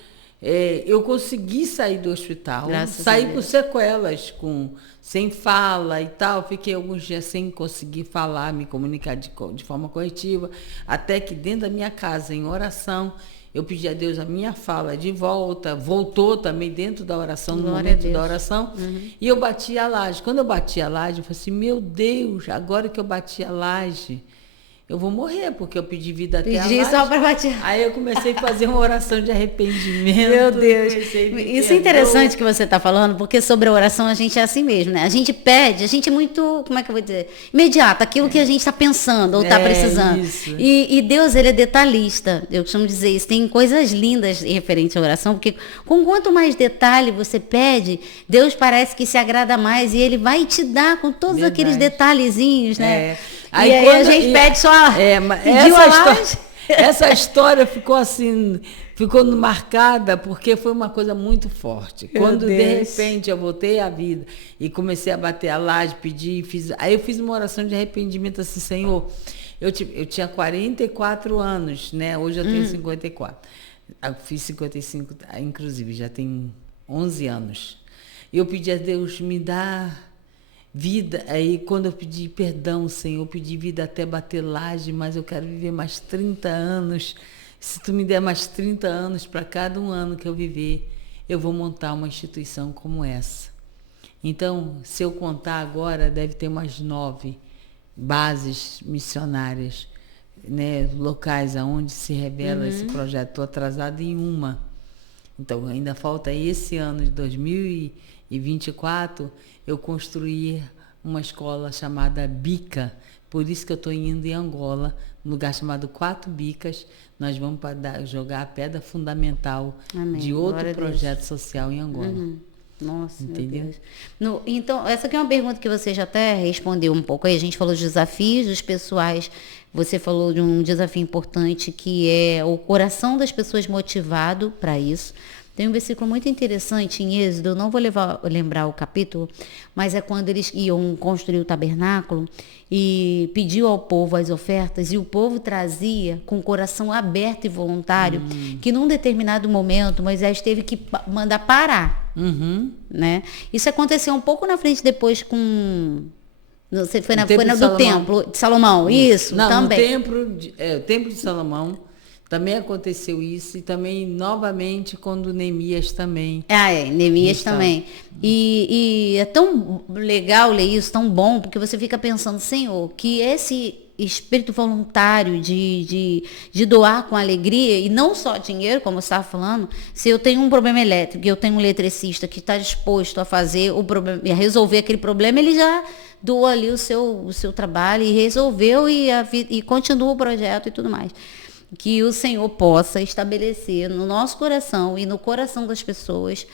eu consegui sair do hospital, saí com sequelas, sem fala e tal. Fiquei alguns dias sem conseguir falar, me comunicar de forma corretiva, até que dentro da minha casa, em oração, eu pedi a Deus a minha fala de volta, voltou também dentro da oração, no momento da oração, e eu bati a laje. Quando eu bati a laje, eu falei assim, meu Deus, agora que eu bati a laje, eu vou morrer, porque eu pedi vida até a laje. Só para bater. Aí eu comecei a fazer uma oração de arrependimento. Meu Deus. Isso é interessante que você está falando, porque sobre a oração a gente é assim mesmo, né? A gente pede, a gente é muito, como é que eu vou dizer? Imediato, aquilo que a gente está pensando ou está precisando. Isso. E Deus, ele é detalhista. Eu costumo dizer isso. Tem coisas lindas referentes à oração, porque com quanto mais detalhe você pede, Deus parece que se agrada mais e ele vai te dar com todos aqueles detalhezinhos, né? Aí a gente pede só. Essa história ficou assim, ficou marcada porque foi uma coisa muito forte. Quando de repente eu voltei à vida e comecei a bater a laje, pedir, aí eu fiz uma oração de arrependimento assim, Senhor, eu tinha 44 anos, né? Hoje eu tenho 54. Eu fiz 55, inclusive, já tem 11 anos. Eu pedi a Deus, me dá vida. Aí quando eu pedi perdão, Senhor, eu pedi vida até bater laje, mas eu quero viver mais 30 anos. Se tu me der mais 30 anos para cada um ano que eu viver, eu vou montar uma instituição como essa. Então, se eu contar agora, deve ter umas 9 bases missionárias, né, locais aonde se revela esse projeto. Estou atrasada em uma. Então, ainda falta esse ano de 2024, eu construir uma escola chamada Bica. Por isso que eu estou indo em Angola, num lugar chamado 4 Bicas. Nós vamos jogar a pedra fundamental de outro projeto social em Angola. Nossa, entendeu? Meu Deus. Então, essa aqui é uma pergunta que você já até respondeu um pouco aí. A gente falou de desafios dos pessoais. Você falou de um desafio importante que é o coração das pessoas motivado para isso. Tem um versículo muito interessante em Êxodo, eu não vou lembrar o capítulo, mas é quando eles iam construir o tabernáculo e pediu ao povo as ofertas, e o povo trazia com o coração aberto e voluntário, que num determinado momento Moisés teve que mandar parar. Né? Isso aconteceu um pouco na frente depois com... Foi na do templo de Salomão, isso não, também. O templo de Salomão também aconteceu isso, e também novamente quando Neemias também. Neemias também. E é tão legal ler isso, tão bom, porque você fica pensando, Senhor, que esse espírito voluntário de doar com alegria, e não só dinheiro, como você estava falando, se eu tenho um problema elétrico e eu tenho um eletricista que está disposto a fazer o problema, a resolver aquele problema, ele já doa ali o seu trabalho e resolveu e continua o projeto e tudo mais. Que o Senhor possa estabelecer no nosso coração e no coração das pessoas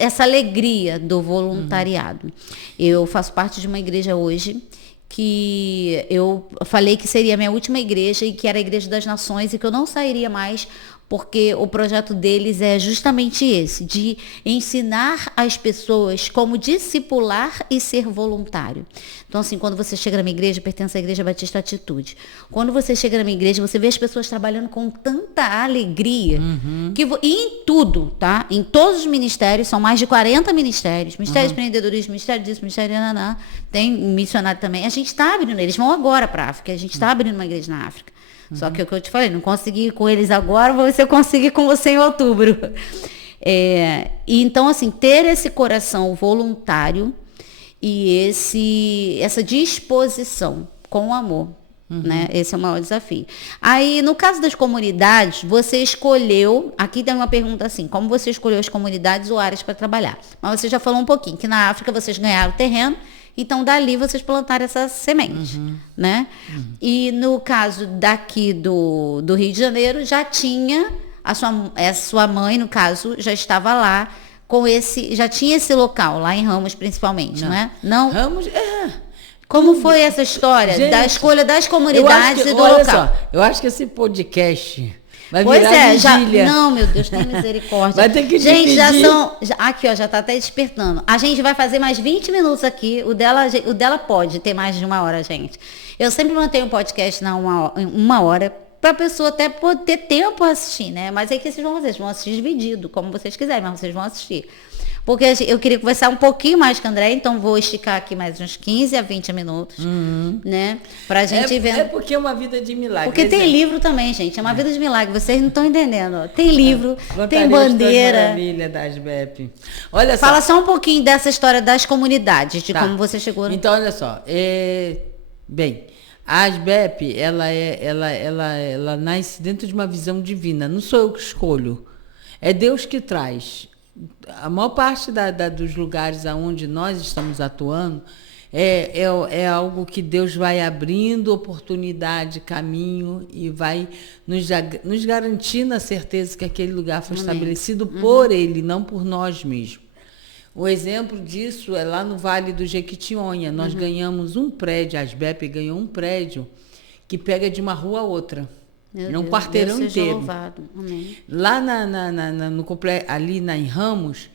essa alegria do voluntariado. Eu faço parte de uma igreja hoje que eu falei que seria a minha última igreja e que era a Igreja das Nações e que eu não sairia mais, porque o projeto deles é justamente esse, de ensinar as pessoas como discipular e ser voluntário. Então, assim, quando você chega na minha igreja, pertence à Igreja Batista Atitude. Quando você chega na minha igreja, você vê as pessoas trabalhando com tanta alegria, e em tudo, tá? Em todos os ministérios, são mais de 40 ministérios. Ministério de empreendedorismo, Ministério disso, Ministério de Naná, tem missionário também. A gente está abrindo, eles vão agora para a África, a gente está abrindo uma igreja na África. Só que é o que eu te falei, não consegui ir com eles agora, vou ver se eu conseguir com você em outubro. E então, assim, ter esse coração voluntário e essa disposição com o amor, né? Esse é o maior desafio. Aí, no caso das comunidades, você escolheu, aqui tem uma pergunta assim, como você escolheu as comunidades ou áreas para trabalhar? Mas você já falou um pouquinho, que na África vocês ganharam terreno, então, dali vocês plantaram essa semente, né? E no caso daqui do Rio de Janeiro, já tinha, a sua mãe, no caso, já estava lá, já tinha esse local, lá em Ramos principalmente, não é? Não? Ramos, Como foi essa história, gente, da escolha das comunidades e do olha local? Só, eu acho que esse podcast... vai pois virar vigília. Não, meu Deus, tem misericórdia. Vai ter que gente, dividir. Aqui, ó, já tá até despertando. A gente vai fazer mais 20 minutos aqui. O dela pode ter mais de 1 hora, gente. Eu sempre mantenho o podcast na 1 hora, pra pessoa até poder ter tempo a assistir, né? Mas aí que vocês vão fazer? Vocês vão assistir dividido, como vocês quiserem, mas vocês vão assistir. Porque eu queria conversar um pouquinho mais com o André, então vou esticar aqui mais uns 15 a 20 minutos, né? Pra gente ver. É porque é uma vida de milagre. Porque tem livro também, gente. É uma vida de milagre. Vocês não estão entendendo. Tem livro, tem bandeira. Maravilha da ASBEP. Olha Fala só. só um pouquinho dessa história das comunidades, de como você chegou. Então, olha só. Bem, a ASBEP, ela nasce dentro de uma visão divina. Não sou eu que escolho. É Deus que traz. A maior parte dos lugares aonde nós estamos atuando é algo que Deus vai abrindo oportunidade, caminho e vai nos garantindo a certeza que aquele lugar foi estabelecido por Ele, não por nós mesmos. O exemplo disso é lá no Vale do Jequitinhonha. Nós ganhamos um prédio, a ASBEP ganhou um prédio que pega de uma rua a outra. É um quarteirão inteiro. Louvado. Amém. Lá ali em Ramos,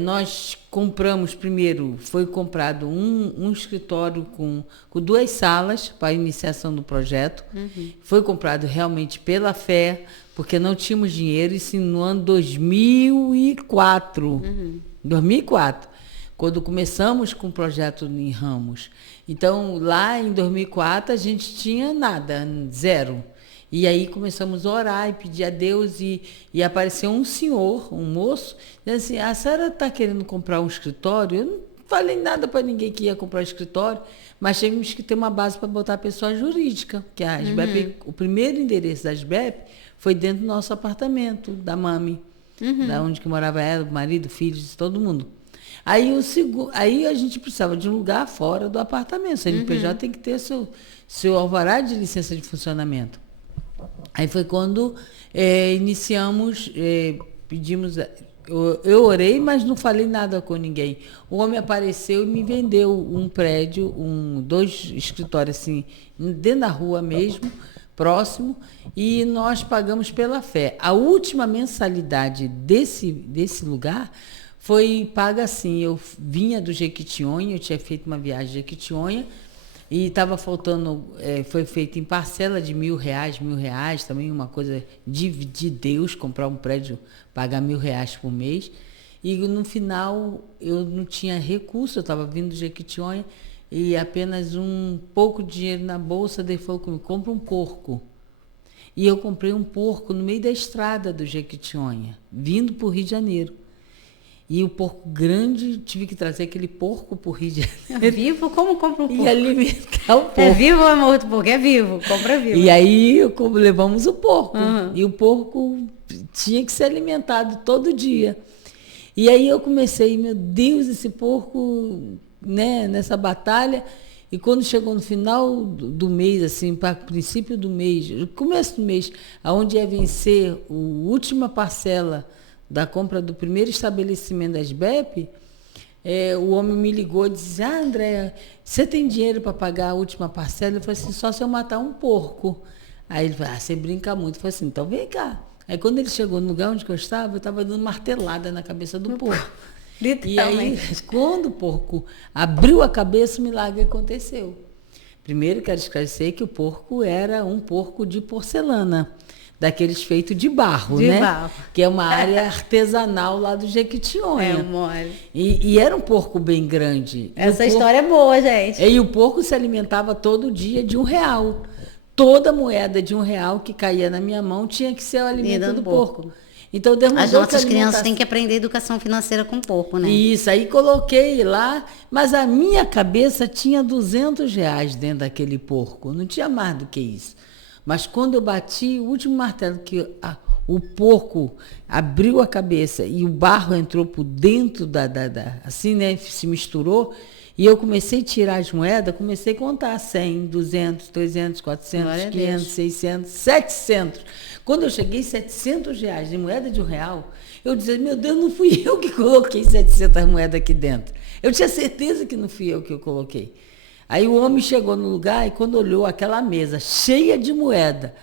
nós compramos primeiro, foi comprado um escritório com 2 salas para a iniciação do projeto. Foi comprado realmente pela fé, porque não tínhamos dinheiro, isso no ano 2004. 2004, quando começamos com o projeto em Ramos. Então, lá em 2004, a gente tinha nada, 0. E aí começamos a orar e pedir a Deus e apareceu um senhor, um moço, dizendo assim, a senhora está querendo comprar um escritório? Eu não falei nada para ninguém que ia comprar um escritório, mas tínhamos que ter uma base para botar a pessoa jurídica, que a ASBEP, o primeiro endereço da ASBEP foi dentro do nosso apartamento, da mami, da onde que morava ela, o marido, filhos, todo mundo. Aí a gente precisava de um lugar fora do apartamento, o CNPJ tem que ter seu alvará de licença de funcionamento. Aí foi quando iniciamos, pedimos, eu orei, mas não falei nada com ninguém. O homem apareceu e me vendeu um prédio, 2 escritórios assim, dentro da rua mesmo, próximo, e nós pagamos pela fé. A última mensalidade desse lugar foi paga assim, eu vinha do Jequitinhonha, eu tinha feito uma viagem de Jequitinhonha, e estava faltando, foi feito em parcela de R$1.000, também uma coisa de Deus, comprar um prédio, pagar R$1.000 por mês. E no final eu não tinha recurso, eu estava vindo do Jequitinhonha e apenas um pouco de dinheiro na bolsa, daí falou comigo, compra um porco. E eu comprei um porco no meio da estrada do Jequitinhonha, vindo para o Rio de Janeiro. E o porco grande, tive que trazer aquele porco para o Rio de Janeiro. É vivo? Como compra um porco? E alimentar o porco. É vivo ou é morto porco? É vivo, compra vivo. E aí levamos o porco. E o porco tinha que ser alimentado todo dia. E aí eu comecei, meu Deus, esse porco, né, nessa batalha. E quando chegou no final do mês, assim, para o princípio do mês, começo do mês, aonde ia vencer a última parcela da compra do primeiro estabelecimento da SBEP, o homem me ligou e disse: Andréa, você tem dinheiro para pagar a última parcela? Eu falei assim: só se eu matar um porco. Aí ele falou: você brinca muito. Eu falei assim: então vem cá. Aí quando ele chegou no lugar onde eu estava dando martelada na cabeça do porco. E aí, quando o porco abriu a cabeça, o milagre aconteceu. Primeiro, quero esclarecer que o porco era um porco de porcelana, daqueles feitos de barro, né? Barro. Que é uma área artesanal lá do Jequitinhonha. Mole. E era um porco bem grande. Essa história é boa, gente. E o porco se alimentava todo dia de R$1. Toda moeda de R$1 que caía na minha mão tinha que ser o alimento do porco. Então, as nossas crianças têm que aprender educação financeira com porco, né? Isso, aí coloquei lá, mas a minha cabeça tinha R$200 dentro daquele porco, não tinha mais do que isso. Mas quando eu bati o último martelo, que o porco abriu a cabeça e o barro entrou por dentro assim, né, se misturou, e eu comecei a tirar as moedas, comecei a contar 100, 200, 300, 400, 500, 600, 700. Quando eu cheguei R$700 de moeda de R$1, eu disse: meu Deus, não fui eu que coloquei 700 moedas aqui dentro. Eu tinha certeza que não fui eu que eu coloquei. Aí o homem chegou no lugar e quando olhou aquela mesa cheia de moeda,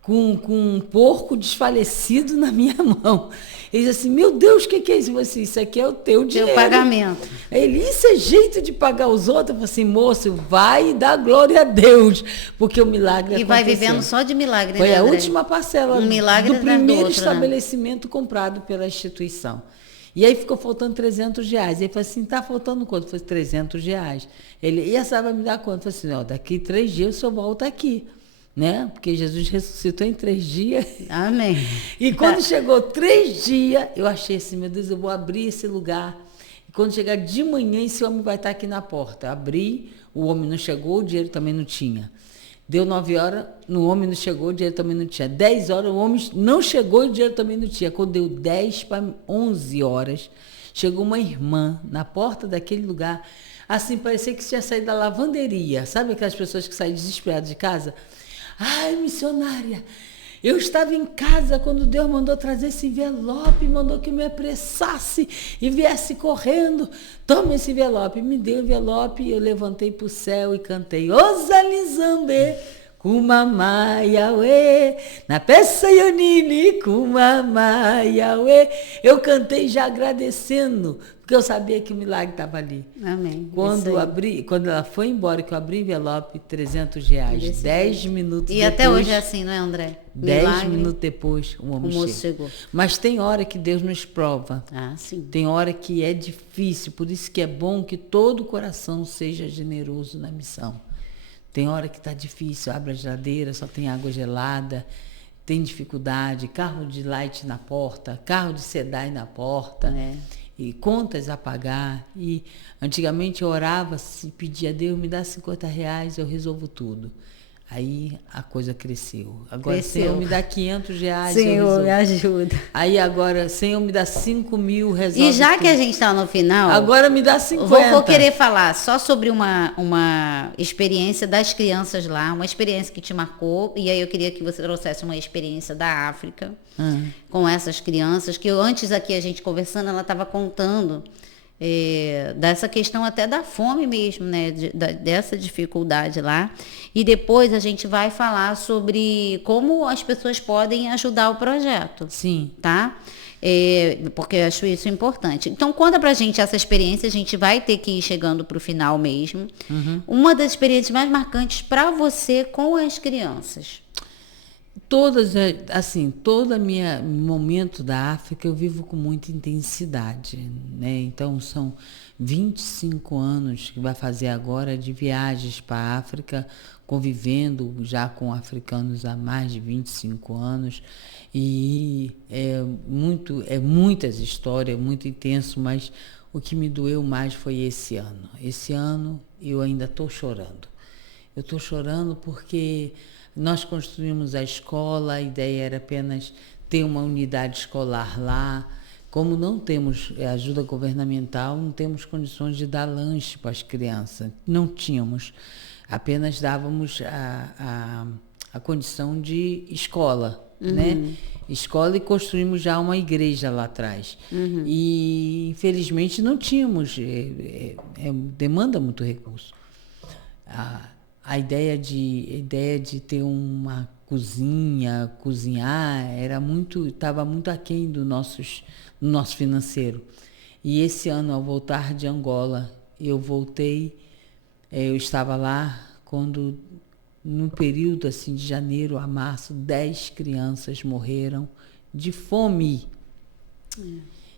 com um porco desfalecido na minha mão, ele disse assim: meu Deus, o que é isso? Eu falei assim: isso aqui é o teu dinheiro. Teu pagamento. Ele: isso é jeito de pagar os outros? Eu falei assim: moço, vai dar glória a Deus, porque o milagre aconteceu. E vai vivendo só de milagre, Foi né, a André? última parcela do primeiro estabelecimento, né, comprado pela instituição. E aí ficou faltando R$300. Ele falou assim: tá faltando quanto? Eu falei: R$300. Ele: e essa vai me dar quanto? Eu falei assim: daqui 3 dias o senhor volta aqui. Né? Porque Jesus ressuscitou em 3 dias. Amém. E quando chegou 3 dias, eu achei assim: meu Deus, eu vou abrir esse lugar. E quando chegar de manhã, esse homem vai estar aqui na porta. Eu abri, o homem não chegou, o dinheiro também não tinha. Deu 9 horas, o homem não chegou, o dinheiro também não tinha. 10 horas, o homem não chegou e o dinheiro também não tinha. Quando deu 10 para 11 horas, chegou uma irmã na porta daquele lugar. Assim, parecia que tinha saído da lavanderia. Sabe aquelas pessoas que saem desesperadas de casa? Ai, missionária, eu estava em casa quando Deus mandou trazer esse envelope, mandou que eu me apressasse e viesse correndo. Toma esse envelope. Me deu o envelope, eu levantei para o céu e cantei: Osalizambe, Kumamaiawe, na peça Yonini, Kumamaiawe. Eu cantei já agradecendo, porque eu sabia que o milagre estava ali. Amém. Quando ela foi embora, que eu abri o envelope, R$300, 10 minutos depois. E depois. até hoje é assim, não é, André? 10 minutos depois, o moço chegou. Mas tem hora que Deus nos prova. Ah, sim. Tem hora que é difícil, por isso que é bom que todo coração seja generoso na missão. Tem hora que está difícil, abre a geladeira, só tem água gelada, tem dificuldade, carro de light na porta, carro de sedai na porta, e contas a pagar. E antigamente eu orava, se pedia a Deus, me dá R$50, eu resolvo tudo. Aí a coisa cresceu. Agora, Senhor, me dá R$500. Senhor, me ajuda. Aí agora, Senhor, me dá 5.000, resolve E já tudo. que a gente está no final... Agora me dá 50. Vou querer falar só sobre uma experiência das crianças lá, uma experiência que te marcou. E aí eu queria que você trouxesse uma experiência da África com essas crianças. Que antes aqui, a gente conversando, ela estava contando... dessa questão até da fome mesmo, né? Dessa dificuldade lá. E depois a gente vai falar sobre como as pessoas podem ajudar o projeto. Sim. Tá? Porque eu acho isso importante. Então, conta pra gente essa experiência, a gente vai ter que ir chegando pro final mesmo. Uma das experiências mais marcantes para você com as crianças. assim, todo momento da África eu vivo com muita intensidade, né? Então são 25 anos que vai fazer agora de viagens para a África, convivendo já com africanos há mais de 25 anos. E muitas histórias, muito intenso, mas o que me doeu mais foi esse ano. Esse ano eu ainda estou chorando. Eu estou chorando porque nós construímos a escola, a ideia era apenas ter uma unidade escolar lá. Como não temos ajuda governamental, não temos condições de dar lanche para as crianças. Não tínhamos. Apenas dávamos a condição de escola, né? Escola, e construímos já uma igreja lá atrás. E, infelizmente, não tínhamos. Demanda muito recurso. A ideia de ter uma cozinhar, estava muito aquém do nosso financeiro. E esse ano, ao voltar de Angola, eu estava lá quando, no período assim, de janeiro a março, 10 crianças morreram de fome.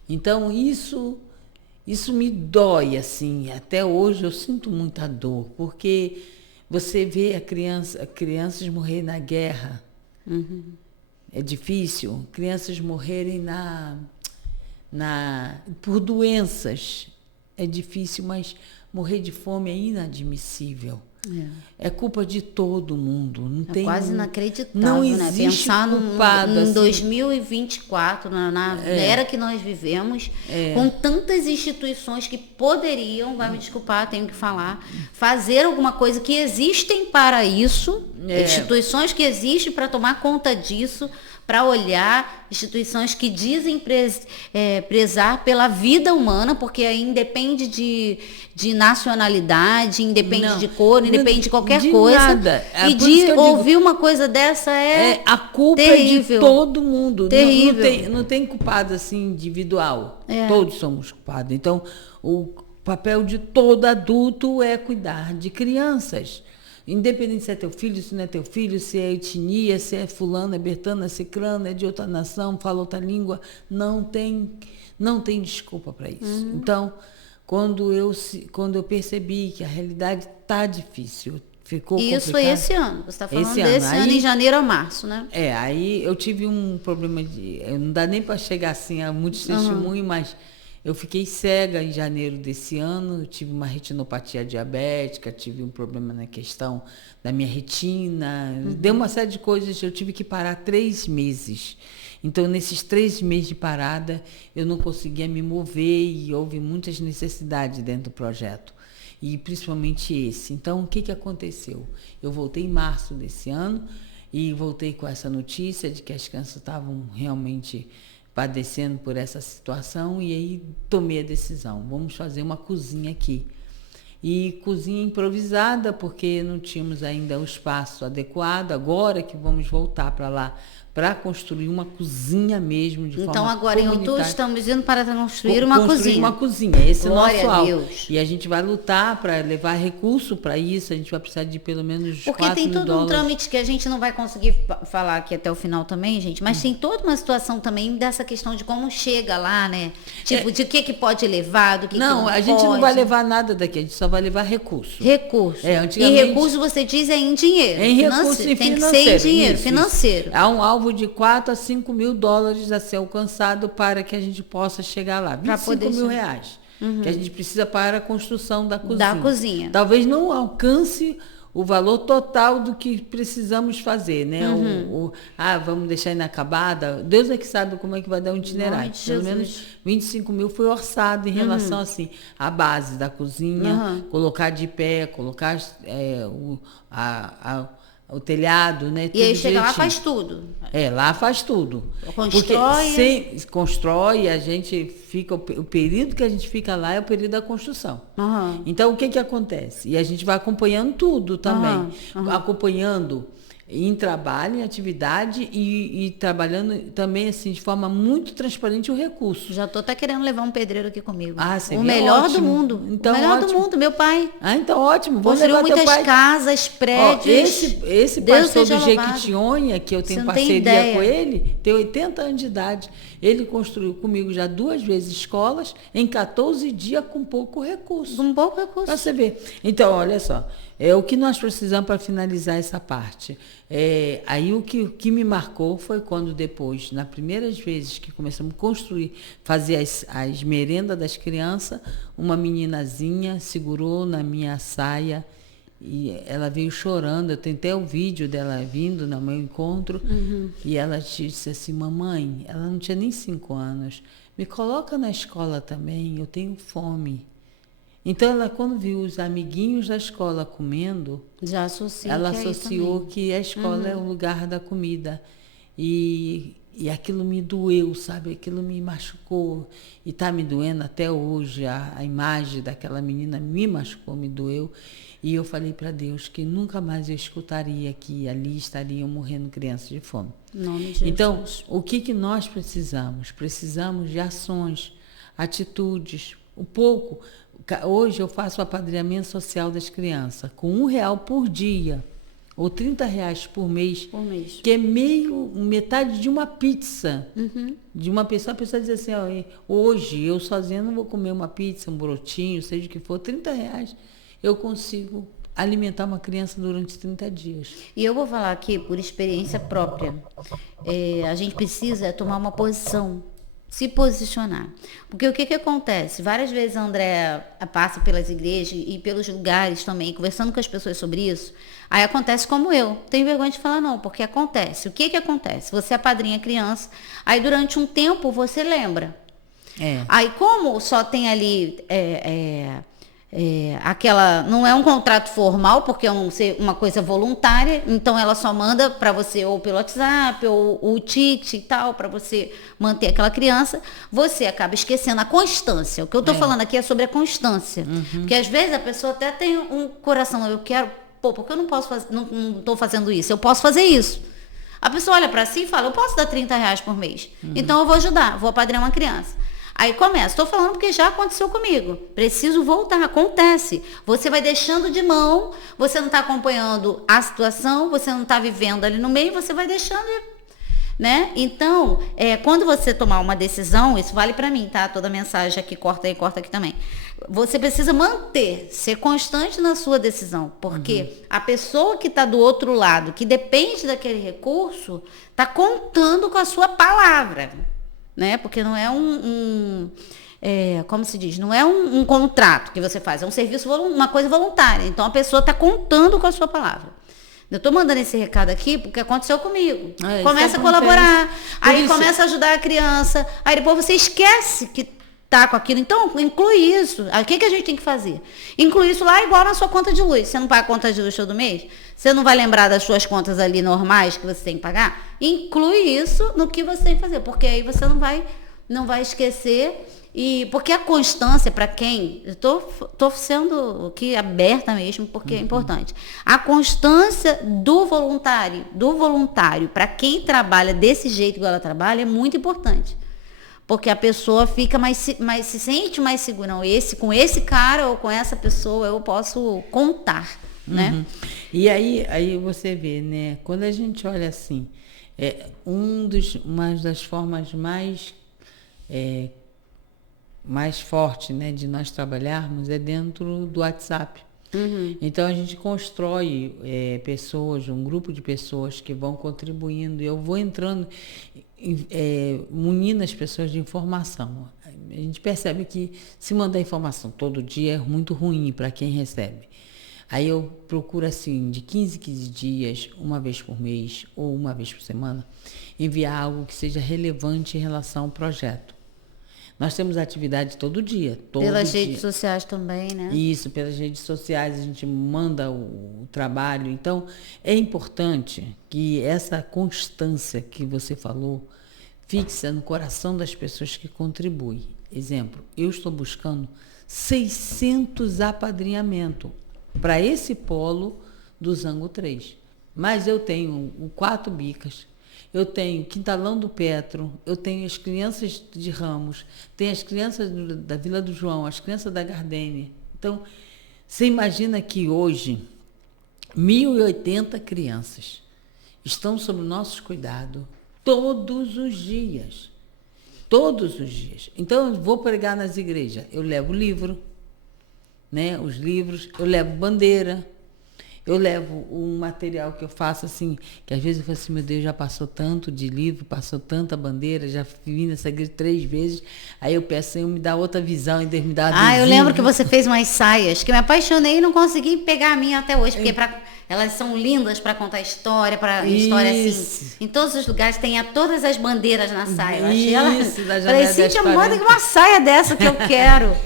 Então, isso me dói, assim, até hoje eu sinto muita dor, porque você vê crianças morrerem na guerra, é difícil, crianças morrerem por doenças, é difícil, mas morrer de fome é inadmissível. É culpa de todo mundo. Quase inacreditável, não né? existe Pensar culpado, em assim. 2024, na era que nós vivemos, com tantas instituições que poderiam, vai me desculpar, tenho que falar, fazer alguma coisa, que existem para isso, instituições que existem para tomar conta disso, para olhar, instituições que dizem prezar pela vida humana, porque aí independe de nacionalidade, independe de cor, independe de qualquer coisa. Nada. E de ouvir uma coisa dessa a culpa terrível. É de todo mundo. Terrível. Não tem culpado assim individual. Todos somos culpados. Então, o papel de todo adulto é cuidar de crianças. Independente se é teu filho, se não é teu filho, se é etnia, se é fulano, é bertano, é ciclano, é de outra nação, fala outra língua, não tem desculpa para isso. Então, quando eu percebi que a realidade está difícil, ficou complicado. Isso foi esse ano, você está falando desse ano, em janeiro a março, né? Aí eu tive um problema não dá nem para chegar assim a muitos testemunhos, mas eu fiquei cega em janeiro desse ano, eu tive uma retinopatia diabética, tive um problema na questão da minha retina, deu uma série de coisas, eu tive que parar 3 meses. Então, nesses 3 meses de parada, eu não conseguia me mover e houve muitas necessidades dentro do projeto, e principalmente esse. Então, o que aconteceu? Eu voltei em março desse ano e voltei com essa notícia de que as crianças estavam realmente padecendo por essa situação, e aí tomei a decisão, vamos fazer uma cozinha aqui. E cozinha improvisada, porque não tínhamos ainda o espaço adequado, agora que vamos voltar para lá, para construir uma cozinha mesmo, de forma Então, agora em outubro, estamos indo para construir uma cozinha. Construir uma cozinha, esse é o nosso alvo. Deus. E a gente vai lutar para levar recurso para isso, a gente vai precisar de pelo menos $4.000. Porque tem todo um trâmite que a gente não vai conseguir falar aqui até o final também, gente, mas tem toda uma situação também dessa questão de como chega lá, né? Tipo, de que pode levar, do que não a gente não vai levar nada daqui, a gente só vai levar recurso. Recurso. Antigamente, e recurso, você diz, é em dinheiro. Em recurso e tem financeiro. Que ser em dinheiro, isso, financeiro. Há um alvo de $4.000 a $5.000 a ser alcançado para que a gente possa chegar lá. R$25.000 que a gente precisa para a construção da cozinha. Talvez não alcance o valor total do que precisamos fazer, né? Vamos deixar inacabada. Deus é que sabe como é que vai dar um itinerário. Pelo menos 25 mil foi orçado em relação assim, à base da cozinha, colocar de pé, colocar o telhado, né? E aí chega lá, faz tudo. Lá faz tudo. Constrói, a gente fica, o período que a gente fica lá é o período da construção. Então, o que acontece? E a gente vai acompanhando tudo também. Acompanhando em trabalho, em atividade e trabalhando também assim de forma muito transparente o recurso. Já tô até querendo levar um pedreiro aqui comigo. Seria o melhor ótimo. do mundo. Então, o melhor ótimo. do mundo, meu pai. Então ótimo. Vamos Construiu levar teu muitas pai. casas, prédios. Esse Deus pastor seja do louvado. Jequitinhonha, que eu tenho Você não tem parceria ideia. com ele, tem 80 anos de idade. Ele construiu comigo já 2 vezes escolas em 14 dias com pouco recurso. Com pouco recurso. Para você ver. Então, olha só, o que nós precisamos para finalizar essa parte. Aí o que me marcou foi quando depois, nas primeiras vezes que começamos a construir, fazer as merendas das crianças, uma meninazinha segurou na minha saia e ela veio chorando. Eu tenho até o vídeo dela vindo no meu encontro. E ela disse assim: mamãe, ela não tinha nem 5 anos, me coloca na escola também, eu tenho fome. Então, ela, quando viu os amiguinhos da escola comendo, já associa ela que associou que a escola é o lugar da comida. E aquilo me doeu, sabe? Aquilo me machucou. E está me doendo até hoje. A imagem daquela menina me machucou, me doeu. E eu falei para Deus que nunca mais eu escutaria que ali estariam morrendo crianças de fome. Em nome de Jesus. Então, o que nós precisamos? Precisamos de ações, atitudes, um pouco. Hoje eu faço o apadrinhamento social das crianças com R$1 por dia ou R$30 por mês, que é metade de uma pizza. De uma pessoa, a pessoa diz assim: hoje eu sozinha não vou comer uma pizza, um brotinho, seja o que for, R$30 eu consigo alimentar uma criança durante 30 dias. E eu vou falar aqui por experiência própria. A gente precisa tomar uma posição, se posicionar. Porque o que acontece? Várias vezes a Andréa passa pelas igrejas e pelos lugares também, conversando com as pessoas sobre isso. Aí acontece como eu. Tenho vergonha de falar não, porque acontece. O que acontece? Você apadrinha a criança, aí durante um tempo você lembra. Aí como só tem ali... aquela não é um contrato formal, porque é uma coisa voluntária, então ela só manda para você ou pelo WhatsApp ou o ticket e tal, para você manter aquela criança. Você acaba esquecendo a constância. O que eu estou falando aqui é sobre a constância, porque às vezes a pessoa até tem um coração, eu quero, porque eu não posso fazer, não estou fazendo isso, eu posso fazer isso. A pessoa olha para si e fala: eu posso dar R$30 por mês, então eu vou ajudar, vou apadrinhar uma criança. Aí começa, estou falando porque já aconteceu comigo. Preciso voltar, acontece. Você vai deixando de mão, você não está acompanhando a situação, você não está vivendo ali no meio, você vai deixando, né? Então, quando você tomar uma decisão, isso vale para mim, tá? Toda mensagem aqui, corta aí, corta aqui também. Você precisa ser constante na sua decisão, porque a pessoa que está do outro lado, que depende daquele recurso, está contando com a sua palavra. Né? Porque não é como se diz, não é um contrato que você faz, é um serviço, uma coisa voluntária. Então a pessoa está contando com a sua palavra. Eu estou mandando esse recado aqui porque aconteceu comigo. Começa a colaborar, aí começa a ajudar a criança, aí depois você esquece que tá com aquilo. Então, inclui isso. Aí, o que a gente tem que fazer? Inclui isso lá igual na sua conta de luz. Você não paga a conta de luz todo mês? Você não vai lembrar das suas contas ali normais que você tem que pagar? Inclui isso no que você tem que fazer, porque aí você não vai esquecer. Porque a constância, para quem... Eu tô sendo aqui aberta mesmo, porque é importante. A constância do voluntário, para quem trabalha desse jeito que ela trabalha, é muito importante. Porque a pessoa fica se sente mais segura. Não, com esse cara ou com essa pessoa eu posso contar, né? E aí você vê, né? Quando a gente olha assim, uma das formas mais forte, né, de nós trabalharmos é dentro do WhatsApp. Então a gente constrói pessoas, um grupo de pessoas que vão contribuindo. Eu vou entrando, munindo as pessoas de informação. A gente percebe que se mandar informação todo dia é muito ruim para quem recebe. Aí eu procuro assim, de 15 dias, uma vez por mês ou uma vez por semana, enviar algo que seja relevante em relação ao projeto. Nós temos atividade todo dia. Pelas redes sociais também, né? Isso, pelas redes sociais a gente manda o trabalho. Então, é importante que essa constância que você falou fixe no coração das pessoas que contribuem. Exemplo, eu estou buscando 600 apadrinhamentos para esse polo do Zango 3. mas eu tenho o Quatro Bicas, eu tenho Quintalão do Petro, eu tenho as crianças de Ramos, tenho as crianças da Vila do João, as crianças da Gardênia. Então, você imagina que hoje 1.080 crianças estão sob o nosso cuidado todos os dias. Todos os dias. Então, eu vou pregar nas igrejas. Eu levo livro, né? Os livros, eu levo bandeira, eu levo um material que eu faço assim, que às vezes eu falo assim, meu Deus, já passou tanto de livro, passou tanta bandeira, já vim nessa igreja 3 vezes, aí eu peço, Senhor, me dá outra visão, e Deus me dá adesivo. Eu lembro que você fez umas saias, que eu me apaixonei e não consegui pegar a minha até hoje, porque elas são lindas para contar história, para história assim. Em todos os lugares tem todas as bandeiras na saia. Eu achei ela. Falei, Cíntia, manda uma saia dessa que eu quero.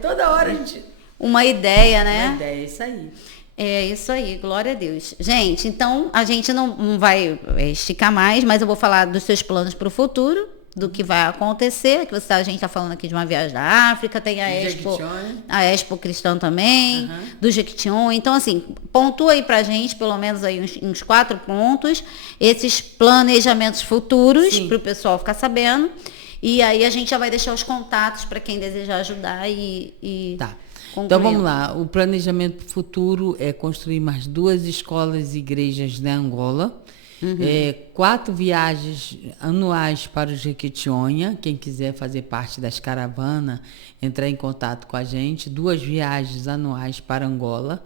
Toda hora a gente. Uma ideia, né? Uma ideia, isso aí. É isso aí, glória a Deus. Gente, então a gente não vai esticar mais, mas eu vou falar dos seus planos para o futuro, do que vai acontecer, que a gente está falando aqui de uma viagem da África, tem a Expo Cristã também, do Jequitinhonha. Então, assim, pontua aí pra gente, pelo menos aí uns 4 pontos, esses planejamentos futuros, para o pessoal ficar sabendo. E aí a gente já vai deixar os contatos para quem desejar ajudar e tá. Concluindo. Então vamos lá, o planejamento futuro é construir mais 2 escolas e igrejas na Angola, 4 viagens anuais para o Jequitinhonha, quem quiser fazer parte das caravanas, entrar em contato com a gente, 2 viagens anuais para Angola,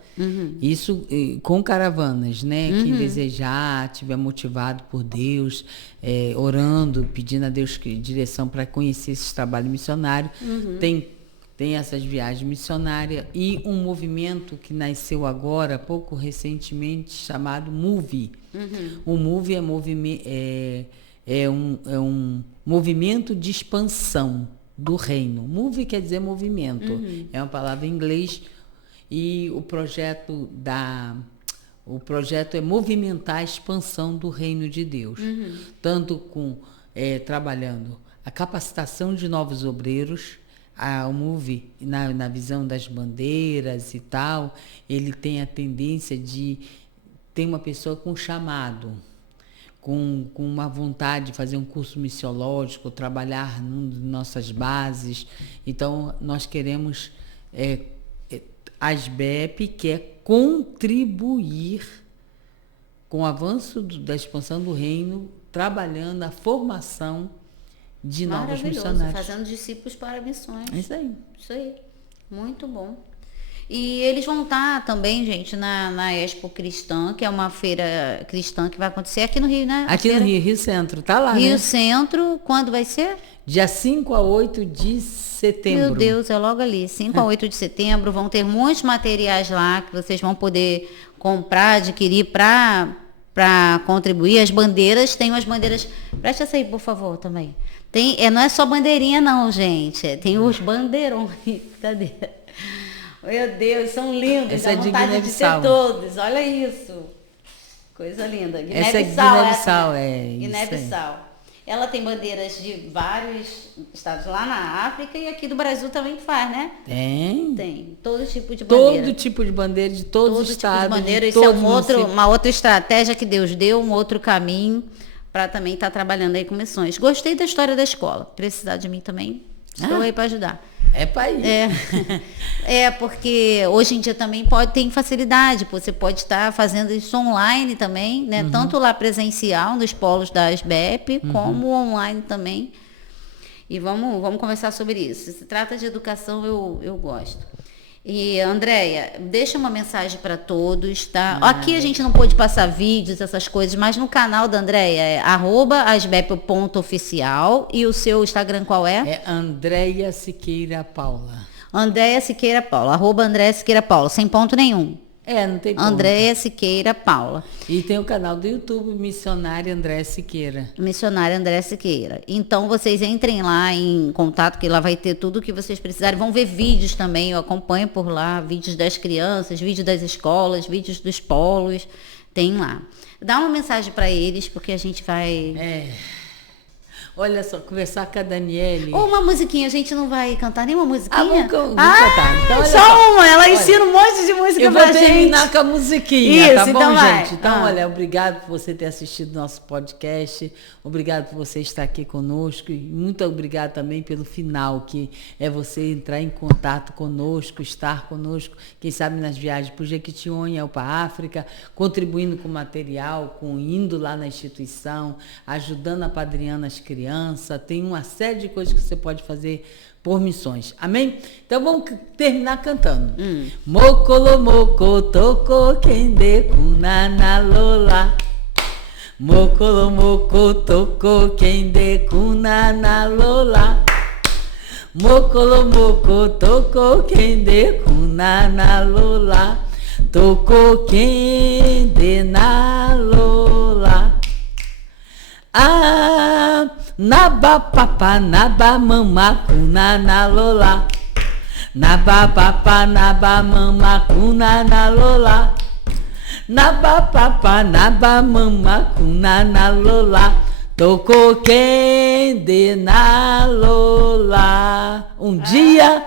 isso com caravanas, né? Quem desejar, estiver motivado por Deus, orando, pedindo a Deus direção para conhecer esse trabalho missionário, tem essas viagens missionárias e um movimento que nasceu agora, pouco recentemente, chamado MOVE. O MOVE é um movimento de expansão do reino. MOVE quer dizer movimento, é uma palavra em inglês, e o projeto é movimentar a expansão do reino de Deus, tanto com trabalhando a capacitação de novos obreiros. O MOVE, na visão das bandeiras e tal, ele tem a tendência de ter uma pessoa com chamado, com uma vontade de fazer um curso missiológico, trabalhar em nossas bases. Então, nós queremos, a SBEP quer contribuir com o avanço da expansão do reino, trabalhando a formação de novos missionários. Fazendo discípulos para missões. É isso aí. Isso aí. Muito bom. E eles vão estar também, gente, na Expo Cristã, que é uma feira cristã que vai acontecer aqui no Rio, né? Aqui no Rio Centro. Tá lá, Rio né? Centro, quando vai ser? Dia 5 a 8 de setembro. Meu Deus, é logo ali. 5 a 8 de setembro. Vão ter muitos materiais lá que vocês vão poder comprar, adquirir para contribuir. As bandeiras, tem umas bandeiras... Presta essa aí, por favor, também. Não é só bandeirinha não, gente. Tem os bandeirões. Cadê? Meu Deus, são lindos. Essa é de Guiné-Bissau. Todos. Olha isso. Coisa linda. Essa é Guiné-Bissau, Guiné-Bissau. Ela tem bandeiras de vários estados lá na África e aqui do Brasil também faz, né? Tem. Todo tipo de bandeira. Todo tipo de bandeira de todos os estados. Tipo de bandeira. Isso é uma outra estratégia que Deus deu, um outro caminho para também estar trabalhando aí com missões. Gostei da história da escola. Precisar de mim também, estou aí para ajudar. É para ir. Porque hoje em dia também tem facilidade. Você pode estar fazendo isso online também, né? Tanto lá presencial, nos polos da SBEP, como online também. E vamos conversar sobre isso. Se trata de educação, eu gosto. E, Andréia, deixa uma mensagem para todos, tá? Aqui a gente não pôde passar vídeos, essas coisas, mas no canal da Andréia é @asbep.oficial. E o seu Instagram qual é? É Andréia Siqueira Paula. Andréia Siqueira Paula, @Andréia Siqueira Paula, sem ponto nenhum. Não tem ponto. Andréia Siqueira Paula. E tem o canal do YouTube, Missionária Andréia Siqueira. Missionária Andréia Siqueira. Então, vocês entrem lá em contato, que lá vai ter tudo o que vocês precisarem. Vão ver vídeos também, eu acompanho por lá, vídeos das crianças, vídeos das escolas, vídeos dos polos. Tem lá. Dá uma mensagem para eles, porque a gente vai... Olha só, conversar com a Daniele. Ou uma musiquinha, a gente não vai cantar nenhuma musiquinha? Vamos cantar. Então, olha só uma, ela ensina um monte de música pra gente. Eu vou terminar com a musiquinha, tá bom, então vai. gente? Então, olha, obrigado por você ter assistido nosso podcast, obrigado por você estar aqui conosco e muito obrigado também pelo final, que é você entrar em contato conosco, estar conosco, quem sabe nas viagens para o Jequitinhonha ou para a África, contribuindo com material, indo lá na instituição, ajudando a padrinhar as crianças, tem uma série de coisas que você pode fazer por missões. Amém? Então vamos terminar cantando. Mokolo moko toko kende kunana lola. Mokolo moko toko kende kunana lola. Mokolo moko toko kende kunana lola. Toko kende na lola. Ah, naba papa, naba mama, kuna na lola. Naba papa, naba mama, kuna na lola. Naba papa, naba mama, kuna na lola. Toko kende na lola. Um dia,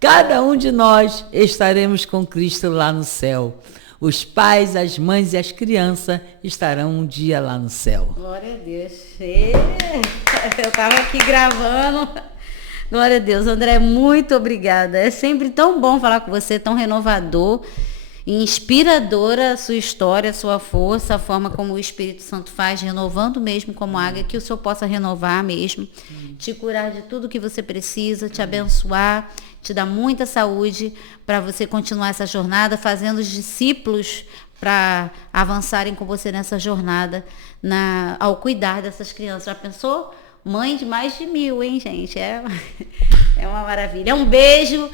cada um de nós estaremos com Cristo lá no céu. Os pais, as mães e as crianças estarão um dia lá no céu. Glória a Deus. Eu estava aqui gravando. Glória a Deus. André, muito obrigada. É sempre tão bom falar com você, tão renovador e inspiradora a sua história, a sua força, a forma como o Espírito Santo faz, renovando mesmo como águia, que o Senhor possa renovar mesmo, te curar de tudo que você precisa, te abençoar, te dar muita saúde para você continuar essa jornada, fazendo os discípulos para avançarem com você nessa jornada, ao cuidar dessas crianças. Já pensou? Mãe de mais de 1000, hein, gente? É uma maravilha. Um beijo.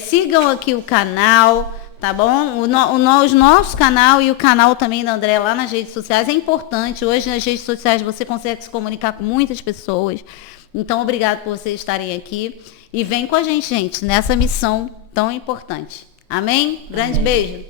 Sigam aqui o canal, tá bom? O nosso canal e o canal também da André lá nas redes sociais é importante. Hoje nas redes sociais você consegue se comunicar com muitas pessoas. Então, obrigado por vocês estarem aqui. E vem com a gente, nessa missão tão importante. Amém? Grande beijo.